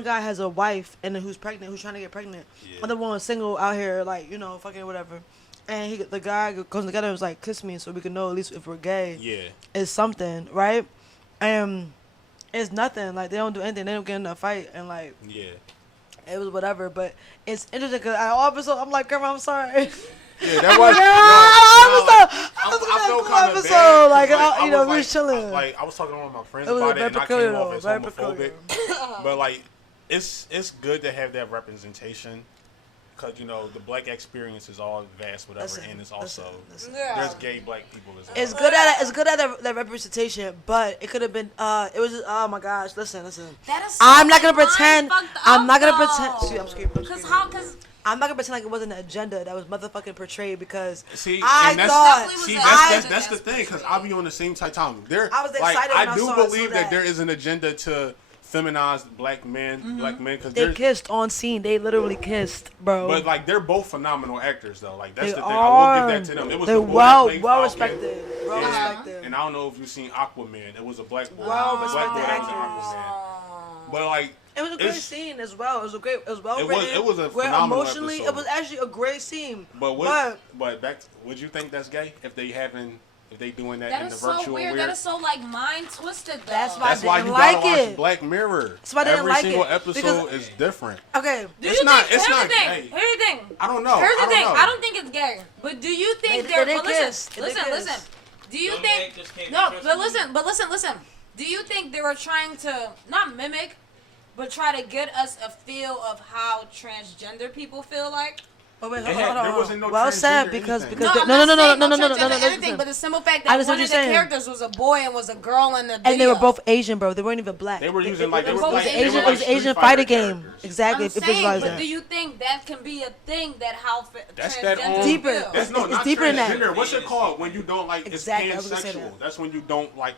guy has a wife and then who's pregnant, who's trying to get pregnant. Yeah. Other one was single out here, like fucking whatever. And the guy goes together and was like, kiss me so we can know at least if we're gay. Yeah. It's something, right? And it's nothing. Like they don't do anything. They don't get in a fight and like. Yeah. It was whatever, but it's interesting because all episode I'm like, Grandma, I'm sorry. Yeah, that was. I felt kind of episode, bad. like, I you know, was we like, chilling. I was talking to one of my friends It was about it, very and I peculiar, came off as very homophobic. peculiar. But like, it's good to have that representation, because the black experience is all vast, whatever, and it's also there's gay black people as well. It's good at that representation, but it could have been. It was just, oh my gosh, listen. That is I'm not gonna fucking pretend. fucked I'm up, not gonna though. pretend. See, I'm screaming. Cause I'm not gonna pretend like it wasn't an agenda that was motherfucking portrayed because See, I and that's, thought was see, an that's agenda the that's thing, because I'll be on the same type time. I was excited when I I do saw it, so believe that there is an agenda to feminize black men, because they kissed on scene. They literally kissed, bro. but like they're both phenomenal actors though. Like that's They the thing. are. I will give that to them. It was They're the boy that played well Falcon, respected. Well respected. and I don't know if you've seen Aquaman. It was a black boy. Well a black boy that was in respected Aquaman. But like It was a great it's- scene as well. It was well It was- written. it was a Where phenomenal emotionally, episode. it was actually a great scene. But back. Would you think that's gay if they doing that that in is the virtual so weird. That is so like mind twisted though. That's why That's why you didn't gotta like watch it. Black Mirror. That's why I didn't Every like single it, episode because- is different. Okay. Do It's you not- think? it's Here's not the thing. gay. Here's the thing. I don't know. Here's the I don't thing. know. I don't think it's gay. But do you think They they're? did But kiss. They did listen. kiss. Listen. Do you Some think? actors can't No, be but listen. Do you think they were trying to not mimic, but try to get us a feel of how transgender people feel like? Oh wait, There hold on. wasn't no well said transgender because anything. because I'm not saying no. transgender anything, listen. but the simple fact I that understand one what of the you're saying. characters was a boy and was a girl in the video. And they were both Asian, bro. They weren't even black. They were using like they were both like Asian- they were It like was an Asian Street fighter Fighter game. characters. Exactly. I'm If it saying, visualize but that. do you think that can be a thing that how That's that transgender Deeper. feel? It's no, It's not deeper than that. transgender. What's it called when you don't like? Exactly, I It's was gonna say pansexual. that. That's when you don't like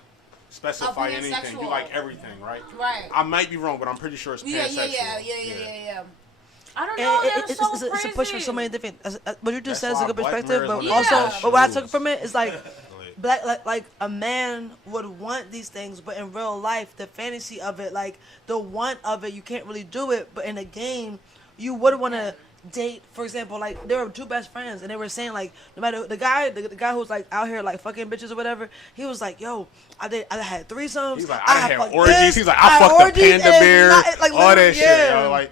specify anything. pansexual. You like everything, right? Right. I might be wrong, but I'm pretty sure it's Yeah. pansexual. I don't know. That is so It's crazy. a push for so many different. What you just That's said is a why good Black perspective, Mirror but is like also, that. but what I Shoes. took from it is like, black, like a man would want these things, but in real life, the fantasy of it, like the want of it, you can't really do it. But in a game, you would want to date. For example, like there were two best friends, and they were saying like, no matter the guy who was like out here like fucking bitches or whatever, he was like, yo, I had threesomes. He's like, I had fucked orgies. this, He's like, I fucked a orgies, panda and bear, like, all that literally, shit. yeah. Yo, like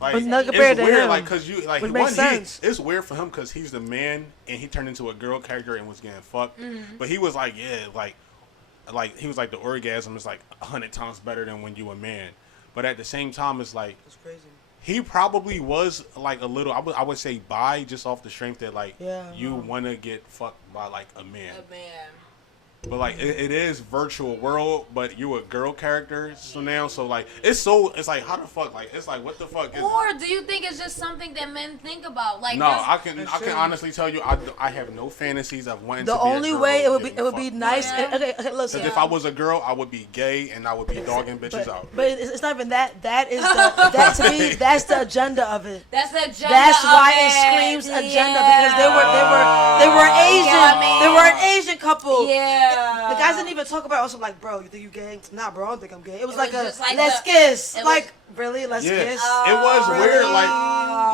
But not compared it's to weird, him, like, cause you like which one, makes sense. it's weird for him because he's the man and he turned into a girl character and was getting fucked. But he was like, yeah, like he was like the orgasm is like 100 times better than when you a man. But at the same time, it's like That's crazy. he probably was like a little. I would say bi just off the strength that like you want to get fucked by like a man. A man. But like it is virtual world, but you a girl character so now, so like it's like how the fuck, like it's like what the fuck is Or do you think it's just something that men think about? Like, no, does- I can honestly tell you I have no fantasies of wanting The to be only a girl way it would getting be fucked. nice. Yeah. Okay, listen. If I was a girl, I would be gay and I would be dogging bitches out. But it's not even that. That is that to me. That's the agenda of it. that's the agenda. That's why of it screams agenda Yeah. because they were Asian. Yeah, I mean- They were an Asian couple. Yeah. The guys didn't even talk about it. Also, like, bro, you think you gay? Nah, bro, I don't think I'm gay. It was It like was a just like let's the- kiss. it Like, was- really, let's Yeah, kiss. it was Really? weird. Like,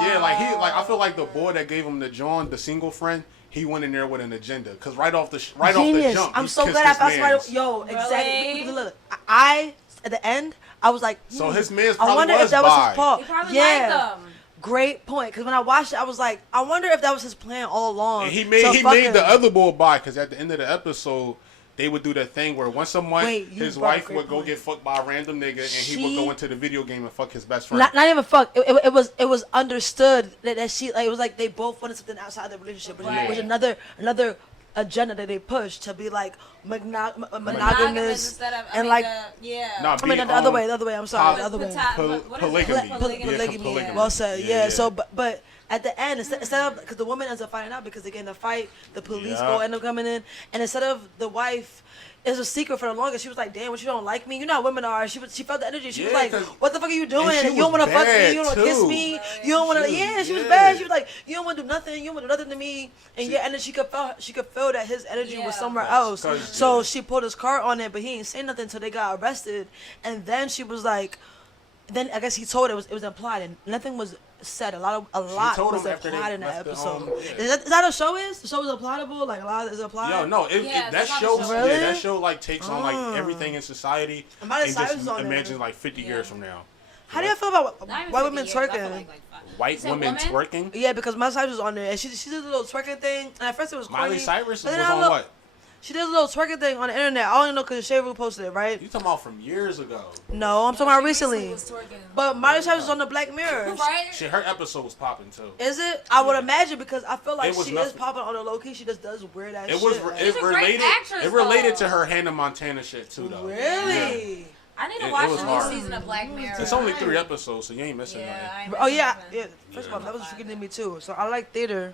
yeah, like I feel like the boy that gave him the John, the single friend, he went in there with an agenda. Cause right off the Genius. jump, I'm he so kissed glad I his found somebody. mans. Yo, exactly. Really? Look, I at the end, I was like, So his man's I probably wonder was if that was bi. his fault. He probably yeah. liked them. Great point. Because when I watched it, I was like, I wonder if that was his plan all along. And he to made fuck the him. other boy bi because at the end of the episode, they would do that thing where once a month, Wait, you his brought a wife great would go point. get fucked by a random nigga, and he would She- go into the video game and fuck his best friend. Not even fuck. It was understood that she like it was like they both wanted something outside their relationship, which Right. was another agenda that they pushed to be like monogamous instead of, and like Nah, I mean the other way. I'm sorry, the other way. polygamy. Polygamy. Yeah. Well said. Yeah. Yeah. So, but at the end, instead of because the woman ends up finding out because they get in a fight, the police Yeah. go end up coming in, and instead of the wife. It's a secret for the longest. She was like, "Damn, what you don't like me? You know how women are." She felt the energy. She was Yeah, like, 'cause- "What the fuck are you doing? and she You don't was want to fuck me. bad, You don't want to kiss too. me. You don't want to." She was- Yeah, she was yeah. bad. She was like, "You don't want to do nothing. You don't want to do nothing to me." And and then she could feel that his energy was Yeah. somewhere else. 'Cause- So she pulled his car on it, but he ain't say nothing until they got arrested. And then she was like, then I guess he told it was implied, and nothing was said. A lot told was him after they implied in the left the, episode. yeah. Is that a show? The show is impliedable. Like a lot is implied. Yo, no, Yeah, that that's how show, the show is. Really? that show like takes on like everything in society Miley and Cyrus just is on there. imagine like 50 years from now. How do you feel about Not even white 50 women years, I feel twerking? like 5. You White said women women? twerking. Yeah, because Miley Cyrus was on there, and she did a little twerking thing. And at first it was Miley corny, Cyrus but was then I on look- what? She did a little twerking thing on the internet. I only know because Shay Rue posted it, right? You talking about from years ago? No, I'm talking about recently. Was twerking. But Miley Cyrus was on the Black Mirror. Right? Shit, her episode was popping too. Is it? I would imagine because I feel like It was she is nothing. popping on the low key. She just does weird ass It shit. was like- She's a great related. actress, It related though. to her Hannah Montana shit too, though. Really? I need to It watch was the new hard. season of Black Mirror. It's only 3 episodes, so you ain't missing Yeah, nothing. I ain't Oh missing yeah, nothing. yeah. First of all, that was freaking to me too. So I like theater,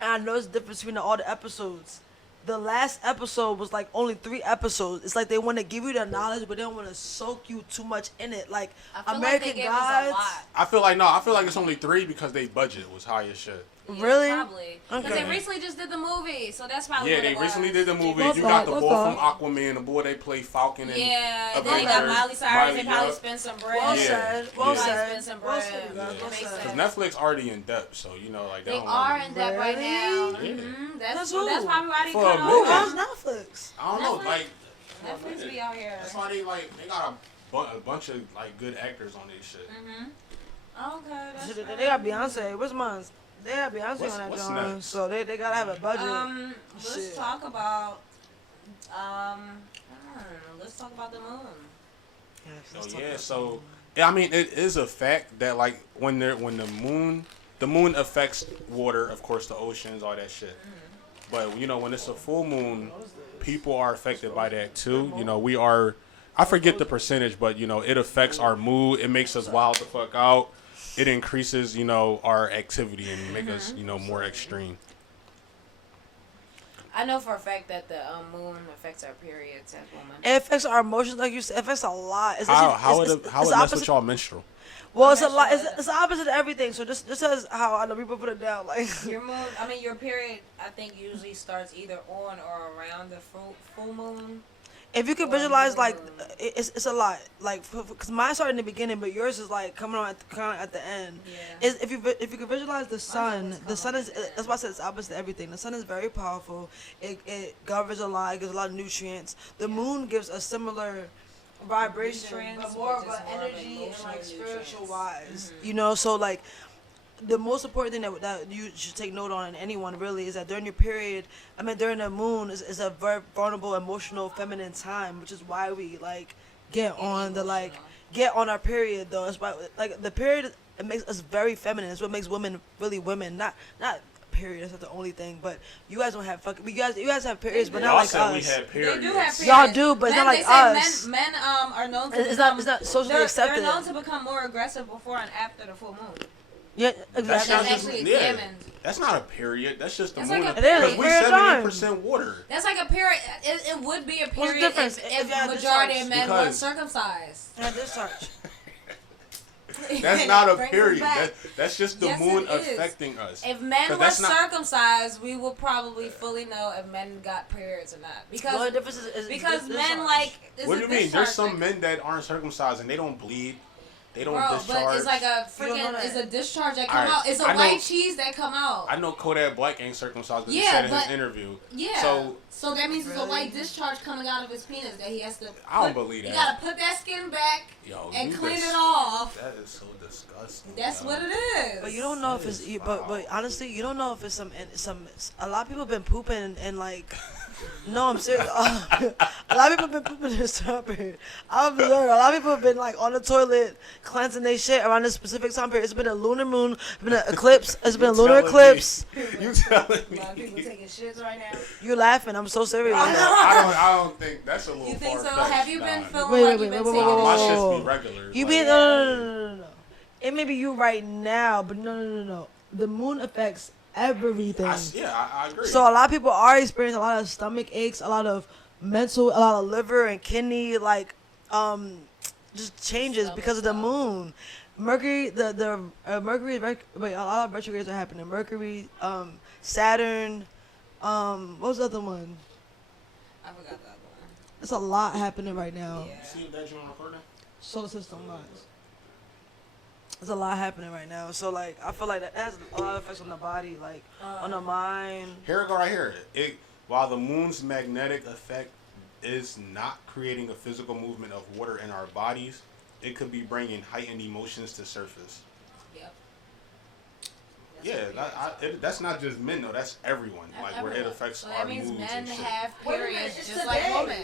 and I know it's the difference between all the episodes. The last episode was like only 3 episodes. It's like they want to give you the knowledge, but they don't want to soak you too much in it. Like I feel American like they gave us a Gods. lot. I feel like it's only 3 because they budget was high as shit. Yeah, Really? Probably. Because Okay. they recently just did the movie, so that's probably Yeah, what they it was. recently did the movie. What's You got that? the What's boy from that? Aquaman, the boy they play Falcon, and Yeah, and then they got Avengers, Miley Cyrus. They Miley, probably yeah. spent some bread. Well Yeah. said. Yeah. Well Probably said. spent some Well bread. said. It Well makes said. sense. Because Netflix already in debt, so you know, like They don't are wanna- in debt right Really? now. Yeah. That's That's who? probably why they For cut a Oh, minute. over. how's Netflix? I don't know, Netflix- like Netflix be out here. that's why they got a bunch of like good actors on this shit. Okay, that's They fair. got Beyonce. What's mine? They have Beyonce What's- on that what's joint, next? so they gotta have a budget. Let's Shit. talk about I don't know, let's talk about the moon. Yes, So let's talk yeah, about so yeah, I mean it is a fact that like when the moon affects water, of course the oceans, all that shit. But you know when it's a full moon, people are affected by that too. You know we are. I forget the percentage, but you know it affects our mood. It makes us wild the fuck out. It increases, you know, our activity and make us, you know, more extreme. I know for a fact that the moon affects our periods as women. It affects our emotions, like you said. It affects a lot. It's How actually- it it's mess opposite- with y'all menstrual? Well, it's a lot. It's the opposite of everything. So just as how I know people put it down, like Your moon, I mean, your period, I think usually starts either on or around the full moon. if you can visualize, like it's a lot. Like because mine started in the beginning, but yours is like coming on kind of at the end. Yeah. Is if you can visualize the sun is that's why I said it's opposite of everything. The sun is very powerful. It governs a lot. It gives a lot of nutrients. The moon gives a similar vibration, Nutrients, but more but of just an more of energy and emotional like spiritual nutrients. wise. You know, so like. The most important thing that you should take note on in anyone really is that during your period, during the moon is a very vulnerable, emotional, feminine time, which is why we like get on our period though. It's why like the period it makes us very feminine. It's what makes women really women. Not period. That's not the only thing. But you guys don't have you guys have periods, but not Y'all like said us. we had periods. They do have periods. Y'all do, but it's not like they say us. Men are known to It's not socially they're accepted. known to become more aggressive before and after the full moon. Yeah, That's exactly. not That's just, actually yeah. examined. That's not a period. That's just the It's moon. like a It is. Because we Period time. 70% water. That's like a period. It would be a What's the period difference if if you had majority discharge? of men Because- weren't circumcised. And discharge. That's not a Brings us period. back. That's just the Yes, moon it is. affecting us. If men 'Cause were that's not- circumcised, we would probably fully know if men got periods or not. The only Because difference is because discharge. men like. It's What a do you mean? discharge There's some thing. men that aren't circumcised and they don't bleed. They don't Bro, discharge. but it's like a You don't know freaking, that. it's a discharge that come Alright, out. It's a I know- white cheese that come out. I know Kodak Black ain't circumcised, but he Yeah, said in his but- interview. Yeah. So that means it's a Really? white discharge coming out of his penis that he has to. I don't believe You that. gotta put that skin back Yo, and you clean just- it off. That is so disgusting. That's yo. what it is. But you don't know if That it's is but foul. honestly you don't know if it's some a lot of people have been pooping and like no I'm serious a lot of people have been pooping in this time period. I've observed a lot of people have been like on the toilet cleansing their shit around this specific time period. It's been a lunar moon, it's been an eclipse, it's been a lunar telling eclipse. You telling me? A lot of people taking shits right now. You laughing? I'm so serious. I don't think that's a little. You think so? far-fetched. Have you been Nah. feeling Wait, like wait, you've been wait, taking wait, Nah, my wait, this shits whoa. be regular. You like- mean no. It may be you right now, but no. The moon affects everything. I agree. So a lot of people are experiencing a lot of stomach aches, a lot of mental, a lot of liver and kidney just changes because of the moon. Mercury, Mercury, wait, a lot of retrogrades are happening. Mercury, Saturn, what was the other one? I forgot that one. There's a lot happening right now. Yeah. See that you on recording? Solar system wise. There's a lot happening right now. So like I feel like that has a lot of effects on the body, like on the mind. Here it go right here. While the moon's magnetic effect is not creating a physical movement of water in our bodies, it could be bringing heightened emotions to surface. Yep. That's not just men though. That's everyone. Like where it affects So our that means moods men and shit. have Wait a minute, periods it's just like today. women.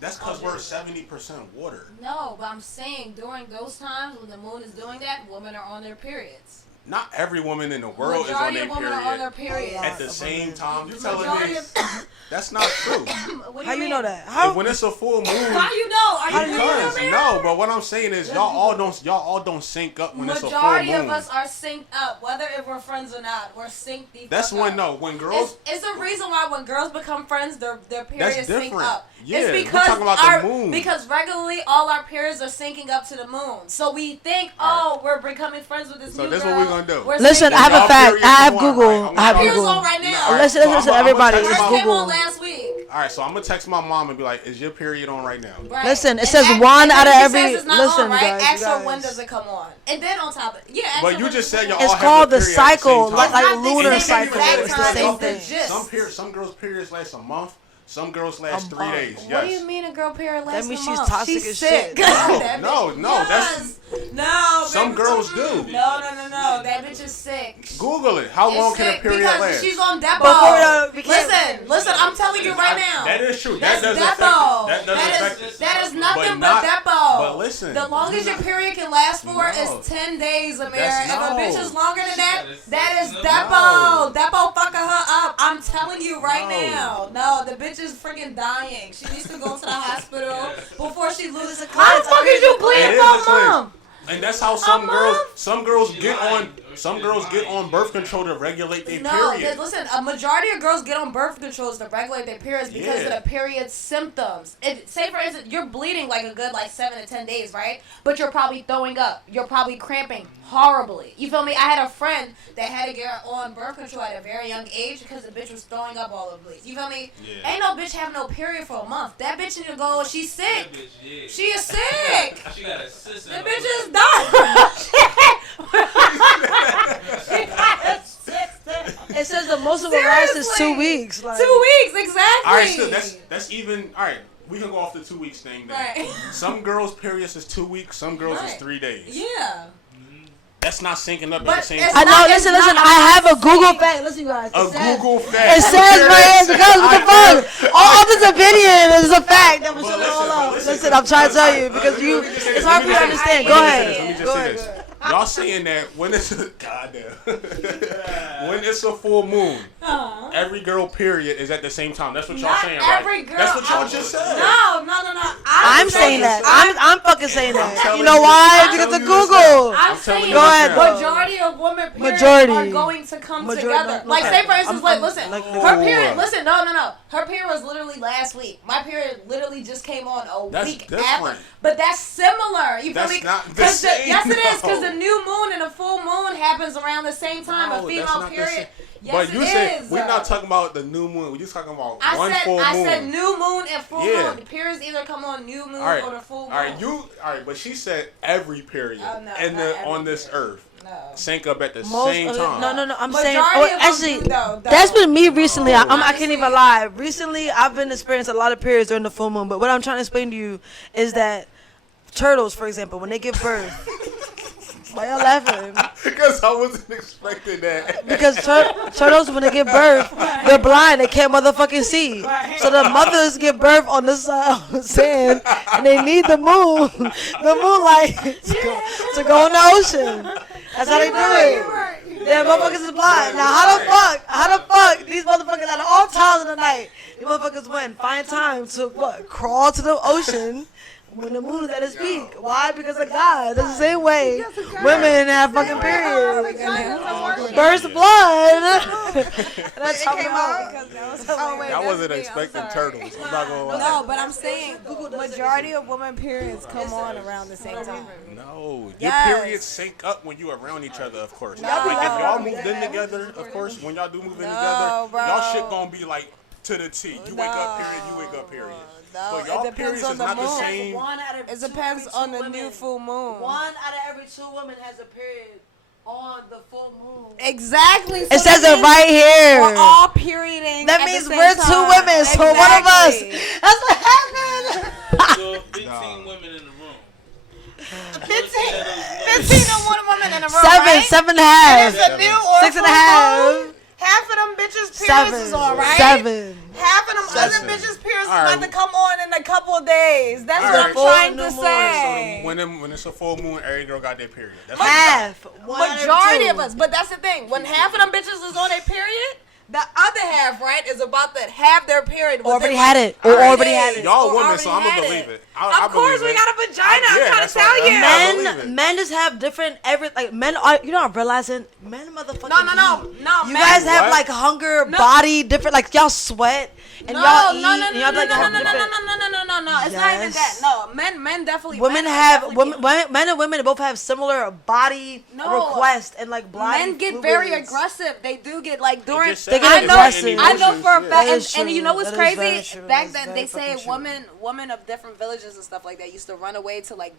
That's because we're 70% water. No, but I'm saying during those times when the moon is doing that, women are on their periods. Not every woman in the world is on Majority their of women period are on their periods. at the same time. You telling Majority me of that's not true? What do How you mean? know that? And when it's a full moon, How you know? Are you because reading no, but what I'm saying is y'all all don't sync up when it's a full Majority moon. of us are synced up, whether if we're friends or not. We're synced. That's when when girls. It's a reason why when girls become friends, their periods sync different. up. Yeah, it's we're because talking about the our moon. because regularly all our periods are syncing up to the moon. So we think, we're becoming friends with this So new this girl. what we gonna do. We're Listen, syncing I have Y'all a fact. period I have come on, Google. right? I have Periods Google. on right now. All right, Listen, so listen, I'ma everybody. text It's Ours my- came Google. on last week. All right, so I'm gonna text my mom and be like, "Is your period on right now?" Right. Listen, it And says ask- one and out then of she every- says it's not listen, on, right? guys, Ask her guys. when does it come on, and then on top of it, ask But her you when just does it said y'all come It's all on. called have the their period at the cycle, same like time. Not the lunar same cycle. exact It's the time, same it's the thing. gist. Some girls' periods last a month. Some girls last A 3 month. days. What Yes. do you mean a girl period lasts That means a she's month? toxic She's as sick. shit. That No, bitch- no, that's- yes. No, Some baby, girls mm-mm. do. No. That bitch is sick. Google it. How long It's can a sick period because last? she's on Depo. Before we can't- Listen, I'm telling you right now. That is true. That's That does Depo. affect it. That does affect it. That is nothing But but Depo. but listen. The longest your period can last for No. is 10 days, Amir. That's If a bitch no. is longer than that, that is No. Depo. Depo fucking her up. I'm telling you right No. now. No, the bitch is freaking dying. She needs to go to the hospital before she loses a How class. the fuck is you bleeding It is for a a cleanse. month? And that's how some girls get on birth control to regulate their No, period. listen, a majority of girls get on birth controls to regulate their periods because Yeah. of the period symptoms. Say for instance, you're bleeding like a good 7 to 10 days, right? But you're probably throwing up. You're probably cramping horribly. You feel me? I had a friend that had to get on birth control at a very young age because the bitch was throwing up all over the place. You feel me? Yeah. Ain't no bitch having no period for a month. That bitch need to go. She's sick. That bitch, yeah. She is sick. She got a sister. The bitch is dying. It says the most of it lasts is 2 Seriously. weeks. Like, 2 weeks, exactly. All right, so that's even. All right, we can go off the 2 weeks thing. Then. Right. Some girls' periods is 2 weeks. Some girls is Right. 3 days. Yeah. That's not syncing up at But the same it's I time. know. not- Listen. it's not- I have a Google fact. Listen, you guys. A It says- Google fact. It says right here because what the fuck? All this opinion is a fact. That was But showing listen, all but out. listen, Listen, I'm trying to tell you let because me you. just say It's this, hard let for me you to just- understand. let Go me just say ahead. this, let me just Go say ahead. this. Y'all saying that when it's when it's a full moon, every girl period is at the same time. That's what y'all Not saying, every right? girl. That's what y'all just said. No. I'm saying that. I'm fucking saying that. telling You know you- why? I'm Because of telling you this Google. I'm I'm telling saying you Go ahead, this now. majority of women periods Majority. are going to come Majority- together. no, Like no, say for instance, I'm- listen, like- her Oh. period. Listen, no. Her period was literally last week. My period literally just came on a That's week different. after. But that's similar. You feel That's me? not the 'Cause same, yes, it is. Because though. the new moon and the full moon happens around the same time. No, A female that's not the period. same. Yes, But you it said is. we're not talking about the new moon. We're just talking about I full moon. said new moon and full Yeah. moon. The periods either come on new moon All right. or the full moon. All right, but she said every period Oh, no, and not every on this period. earth No. sync up at the Most same of it- time. No. I'm Majority saying. of them Actually, do, though. that's been me recently. I can't Honestly. even lie. Recently, I've been experiencing a lot of periods during the full moon. But what I'm trying to explain to you is that turtles, for example, when they give birth. Why y'all laughing? Because I wasn't expecting that. Because turtles, when they give birth, they're blind. They can't motherfucking see. So the mothers give birth on this side of sand, and they need the moonlight, to go in the ocean. That's how they do it. Yeah, motherfuckers is blind. Now, how the fuck, these motherfuckers at all times of the night, these motherfuckers find time to crawl to the ocean when the moon is at its peak. Why? Because of God. That's the same way women have fucking periods. Burst blood. That's how came out. I wasn't expecting turtles. I'm not gonna lie. No, but I'm saying majority of women periods come on around the same time. No, your Yes. periods sync up when you around each other, of course. Like if y'all moved in together, of course, when y'all do move in together, bro. y'all shit gonna be like to the T. You wake up period, you wake up period. No, But y'all it depends periods on is the not the moon. same. It depends on the new full moon. One out of every 2 women has a period on the full moon. Exactly. It says it right here. We're all perioding. That at means the same we're 2 time. women, so one of us. That's what happened. So 15 women in the room. 15 and one woman in a room, 7, right? 7.5. It's a new or 6.5. Half of them bitches' periods 7. is all right. 7. Half of them other Seven. bitches' periods is All right. about to come on in a couple of days. That's All what right. I'm trying to Full say. So when it's a full moon, every girl got their period. That's Half. One out Majority every of 2. us, but that's the thing. When half of them bitches is on their period, the other half, right, is about to have their period. Already had it. Or already had it. Y'all Or women, already so I'm had gonna it. believe it. I Of course, believe we it. got a vagina. I'm trying that's to tell why you. I believe it. Men just have different men are, you know, I'm realizing men motherfucking No. you men- guys have What? like hunger, body, different, like y'all sweat and No, y'all eat no. and y'all like have different. No. It's not even that. Yes. No, men definitely. Women men have definitely men and women both have similar body No. requests and like body. Men get very fluids. aggressive. They do get like during. just said They get aggressive. I know for a Yeah. fact, That is and you true. know what's That is very crazy? true. Back That then, is they very say fucking women of different villages and stuff like that used to run away to like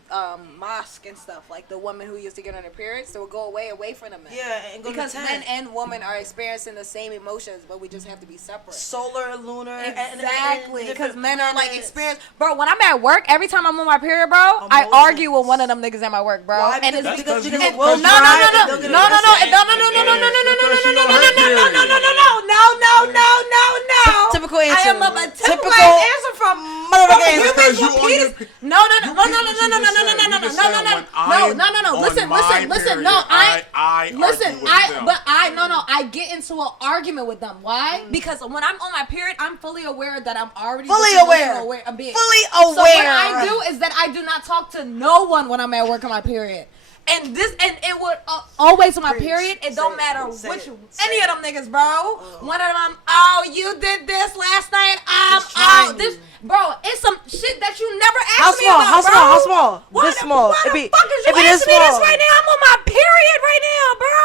mosque and stuff. Like the women who used to get on their periods, they would go away from the men. Yeah, and go to because 10. men and women are experiencing the same emotions, but we just have to be separate. Solar, lunar, and Exactly, because different men are like planets. experienced. Bro, when I'm at work, every time I'm on my period, bro, I Emotions. argue with one of them niggas at my work, bro. Why? And it's Because because you because will you- no, drive and they'll get aggressive. Typical answer. I am a typical Typical answer from motherfucking you answer. Because bitch you with on your penis. No. Listen. No, I get into an argument with them. Why? Because when I'm on my period, I'm fully aware that I'm already Fully just aware. emotional a bitch. Fully So what aware. I do is that I do not talk to no one when I'm at work on my period. And it would always on my Preach. period. It don't matter Say which it. any of them niggas, bro. One of them, oh, you did this last night. Just trying This, you. bro. It's some shit that you never How asked me small? about, How bro. small? How small? Why This the- small. Why It the be- fuck is you it be this asking me this small. right now? I'm on my period right now, bro.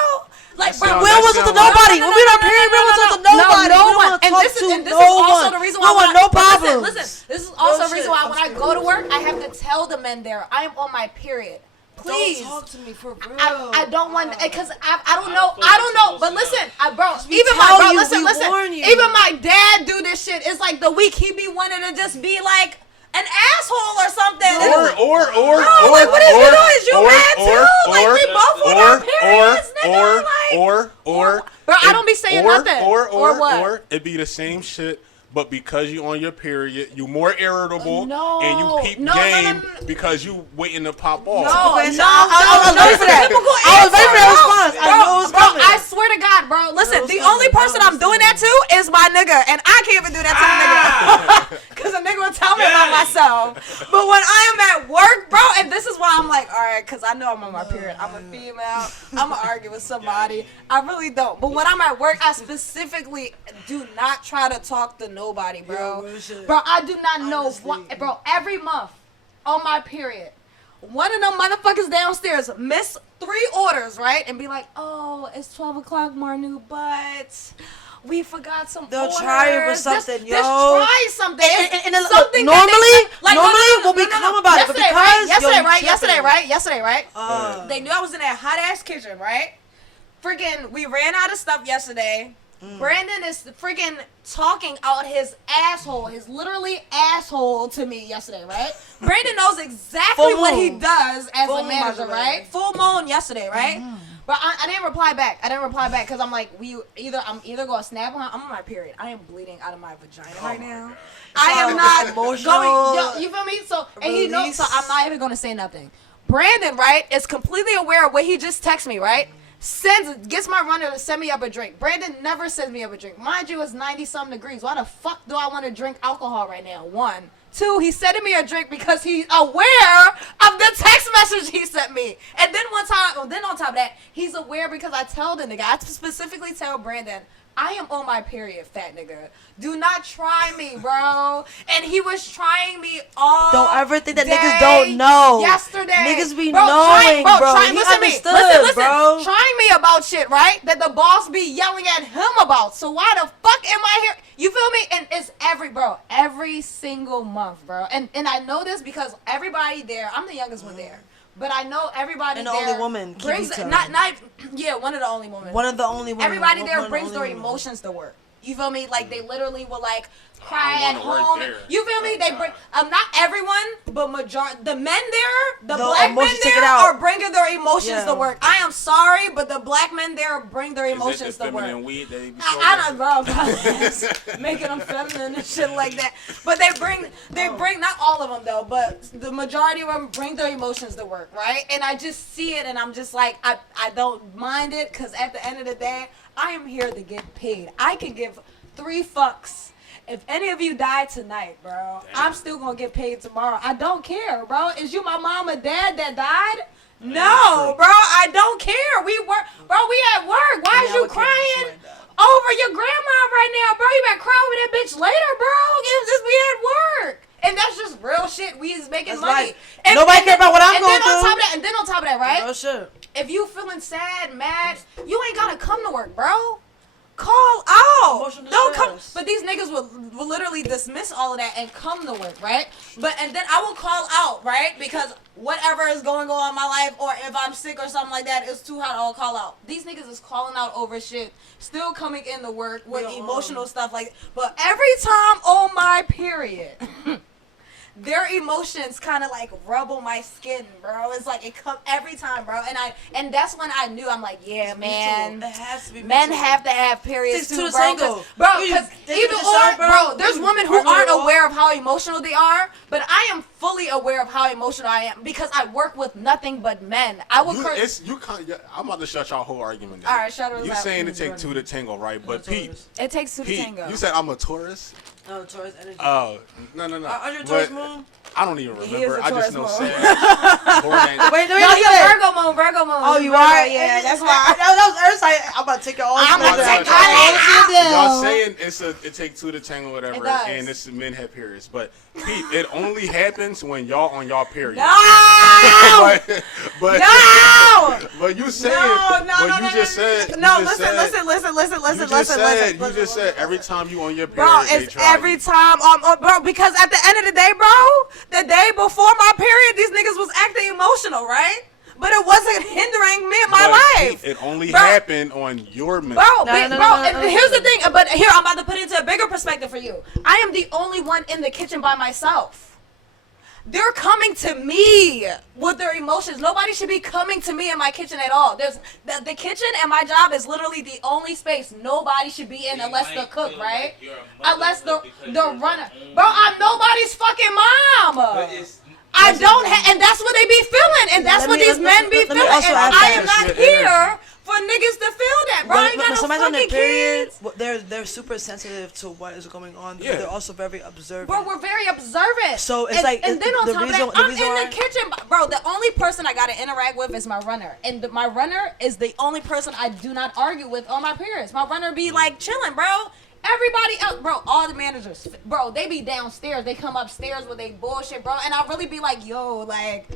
Like, That bro, sound- We don't want to talk to nobody. When we on period, we don't want to talk to nobody. No We don't one. want to And talk this to is no also one. the reason We why. don't want no problems. Listen. This is also Real the reason shit. why I'm when I scared. go to work, I have to tell the men there I am on my period. Please. Don't talk to me for real. I don't want because I don't know. But listen, bro, we even tell my bro, you, listen. we warn you. Even my dad do this shit. It's like the week he be wanting to just be like an asshole or something. Or Bro, like, what is you doing? Is you mad too? Like, we both on our periods, nigga. Like, bro, I don't be saying nothing. Or what? Or it be the same shit, but because you on your period, you more irritable No. and you peep No, game because you waiting to pop off. No, I was ready for that. I was ready for that response. I knew it was coming. I swear to God, bro. Listen, was the coming. only person I'm doing that to is my nigga, and I can't even do that to the nigga. Because a nigga will tell me about myself. But when I am at work, bro, and this is why I'm like, all right, because I know I'm on my period. I'm a female. I'm going to argue with somebody. I really don't. But when I'm at work, I specifically do not try to talk to nobody, bro. real shit. Bro, I do not know Honestly. what, bro, every month on my period, one of them motherfuckers downstairs miss 3 orders, right? And be like, oh, it's 12 o'clock, Marnu, but we forgot some They'll orders. try it with something, Just yo. try something. And Something normally, that we'll become about it, but because yesterday, right? They knew I was in that hot ass kitchen, right? Freaking, we ran out of stuff yesterday. Brandon is freaking talking out his asshole, his literally asshole to me yesterday, right? Brandon knows exactly what he does as a manager, right? Full moon yesterday, right? But I didn't reply back. Because I'm like, I'm either going to snap on her. I'm on my period. I am bleeding out of my vagina right now. I am not emotional. going, you feel me? So, and he knows, so I'm not even going to say nothing. Brandon, right, is completely aware of what he just texted me, right? Gets my runner to send me up a drink. Brandon never sends me up a drink. Mind you, it's 90-something degrees. Why the fuck do I want to drink alcohol right now? 1. 2, he's sending me a drink because he's aware of the text message he sent me. And then on top of that, he's aware because I tell the nigga, I specifically tell Brandon, I am on my period, fat nigga. Do not try me, bro. And he was trying me all Don't ever think that day niggas don't know. Yesterday. Niggas be knowing, bro. He understood, bro. Trying me about shit, right? That the boss be yelling at him about. So why the fuck am I here? You feel me? And it's every single month, bro. And I know this because everybody there, I'm the youngest one there. But I know everybody and there. the only woman. Brings one of the only women. One of the only women. Everybody there brings their emotions to work. You feel me? Like they literally will like cry at home. You feel me? They bring not everyone, but majority. The men there, the black men there are bringing their emotions to work. I am sorry, but the black men there bring their emotions to work. Weed that they be I don't know, making them feminine and shit like that. But they bring not all of them though, but the majority of them bring their emotions to work, right? And I just see it, and I'm just like, I don't mind it, because at the end of the day, I am here to get paid. I can give 3 fucks. If any of you die tonight, bro, I'm still gonna get paid tomorrow. I don't care, bro. Is you my mom or dad that died? No, bro, I don't care. We at work. Why is you crying over your grandma right now, bro? You better cry over that bitch later, bro. We at work. And that's just real shit. We is making money. And nobody care about what I'm going through. And then on top of that, right? No shit. If you feeling sad, mad, you ain't gotta come to work, bro. Call out. Don't come. But these niggas will literally dismiss all of that and come to work, right? And then I will call out, right? Because whatever is going on in my life, or if I'm sick or something like that, it's too hot, I'll call out. These niggas is calling out over shit, still coming into work with emotional stuff like. But every time on my period. Their emotions kind of like rub on my skin, bro. It's like it come every time, bro. And that's when I knew, I'm like, yeah, man. It has to be men have to have periods too, bro. Because there's women who aren't aware of how emotional they are, but I am fully aware of how emotional I am because I work with nothing but men. I'm about to shut y'all whole argument down. All right, shut it. You saying it takes 2 to tango, right? But Pete, it takes 2 to tango. You said I'm a Taurus. No, Taurus energy. Oh, no. Are you a Taurus moon? I don't even remember. I just know Sam. Wait, no, you're Virgo moon. Oh, you are? Yeah, that's why. That was Earth sign. I'm about to take it all. I'm about to take it all. Y'all saying it takes 2 to tango, whatever, it does. and it's men have periods. But Pete, it only happens when y'all on y'all period. No! but no! But you saying, you just said. No, listen. You just said every time you on your period, bro, it's every time, bro. Because at the end of the day, bro, the day before my period, these niggas was acting emotional, right? But it wasn't hindering me in my life. It only happened on your mental. And here's the thing. But here, I'm about to put it into a bigger perspective for you. I am the only one in the kitchen by myself. They're coming to me with their emotions. Nobody should be coming to me in my kitchen at all. There's the kitchen and my job is literally the only space nobody should be in unless the cook, right? Unless the runner. Bro, I'm nobody's fucking mom. I don't have, and that's what they be feeling, and that's what these men be feeling. And I am not here for niggas to feel that, bro. I ain't got no somebody's on their fucking period, kids. they're super sensitive to what is going on. Yeah. They're also very observant. Bro, we're very observant. So it's and then on top of that, I'm in the kitchen, bro. The only person I gotta interact with is my runner, and my runner is the only person I do not argue with on my periods. My runner be like chilling, bro. Everybody else, bro, all the managers, bro, they be downstairs. They come upstairs with they bullshit, bro. And I really be like, yo, like,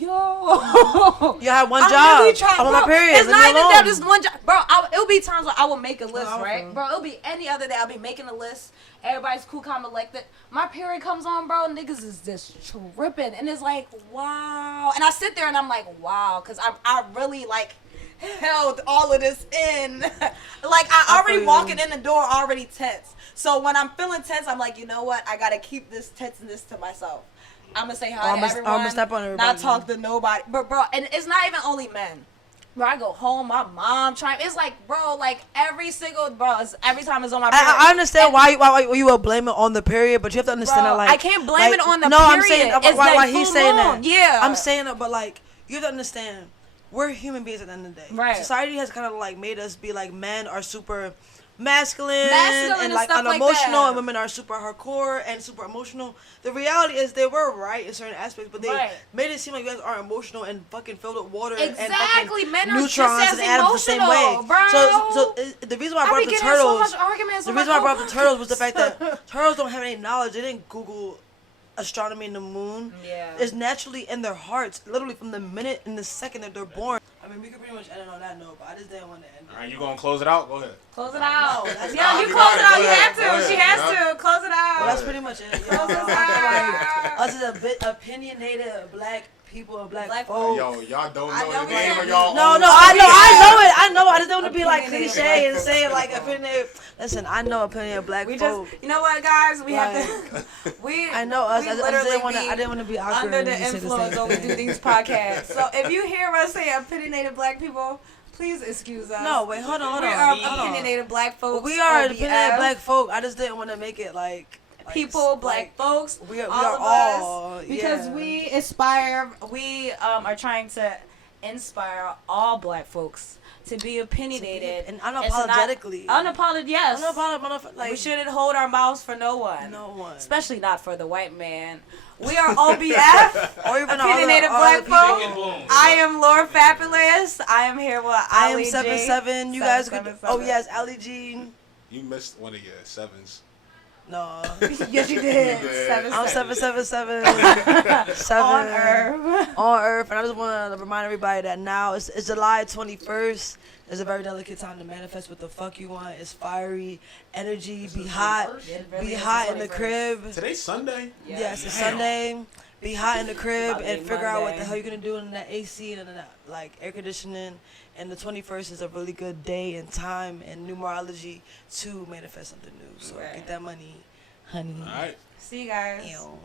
yo. You had one I'm job. really trying, I'm on bro. my period. It's Leave me not even alone. that. Just one job, bro. It'll be times where I will make a list, No, right, okay. bro? It'll be any other day. I'll be making a list. Everybody's cool, calm, elected. My period comes on, bro. Niggas is just tripping, and it's like, wow. And I sit there and I'm like, wow, because I really like held all of this in. Like I already feel you. walking in the door already tense. So when I'm feeling tense, I'm like, you know what? I gotta keep this tenseness to myself. I'm gonna say hi to everyone. I'm gonna step on everybody. Not talk to nobody. But bro, and it's not even only men. Bro, I go home, my mom trying. It's like, bro, like every single every time it's on my period. I understand why you will blame it on the period, but you have to understand Bro, that, like, I can't blame it on the no, I'm period. saying It's why the he's full saying moon. that. Yeah. I'm saying it, but like you have to understand, we're human beings at the end of the day. Right. Society has kind of like made us be like men are super masculine and like stuff like unemotional, that. and women are super hardcore and super emotional. The reality is they were right in certain aspects, but they Right. made it seem like you guys are emotional and fucking filled with water and Exactly. fucking Men are just neutrons as and atoms the same way. emotional, bro. So the reason why I I brought be up the getting in so turtles. much arguments The with reason my why I brought up the turtles was the fact coworkers. that turtles don't have any knowledge. They didn't Google astronomy and the moon. Yeah. It's naturally in their hearts, literally from the minute and the second that they're born. I mean, we could pretty much end it on that note, but I just didn't want to end it. All right, you gonna close it out? Go ahead. Close it out. that's Yeah, not- you you close got it it. out. Go You ahead. have to. Go ahead. She has Yeah. to. Close it out. Well, that's pretty much it. You know? Close it I feel like out. us as a bit opinionated black people and black Black folks. Yo, y'all don't I know know the name we- of y'all. No, own no, podcast. I know. I just don't want to be like Opinionated cliche and black say like opinionated. Listen, I know opinionated black We folk. just, you know what, guys? We have to. I know us. We I just literally didn't want to. be I didn't want to be awkward. under and the just say influence same when we do thing. these podcasts. So if you hear us say opinionated black people, please excuse us. No, wait, hold on. We are opinionated black folks. We are OBF, opinionated black folk. I just didn't want to make it like people, black folks. We are all of all, us, because yeah. we aspire. We are trying to inspire all black folks to be opinionated and unapologetically. Yes. Like We shouldn't hold our mouths for no one. no one. Especially not for the white man. We are OBF, Or even opinionated all black the folk. Chicken boom. I am Lord Fabulous. I am here with I am Ali G. 7'7". You guys could. 7'7". Oh yes, Ali G. You missed one of your sevens. No. Yes, you did. You did. 7'7". I'm 7'7". 7 On Earth. On Earth, and I just want to remind everybody that now it's July 21st. It's a very delicate time to manifest what the fuck you want. It's fiery energy. Be hot. It really Be is hot the in the 21st. crib. Today's Sunday. Yes, it's Damn. Sunday. Be hot in the crib About to and be figure out what Monday. the hell you're gonna do in that AC and in that like air conditioning. And the 21st is a really good day and time and numerology to manifest something new. So Right. get that money, honey. All right. See you guys. Ew.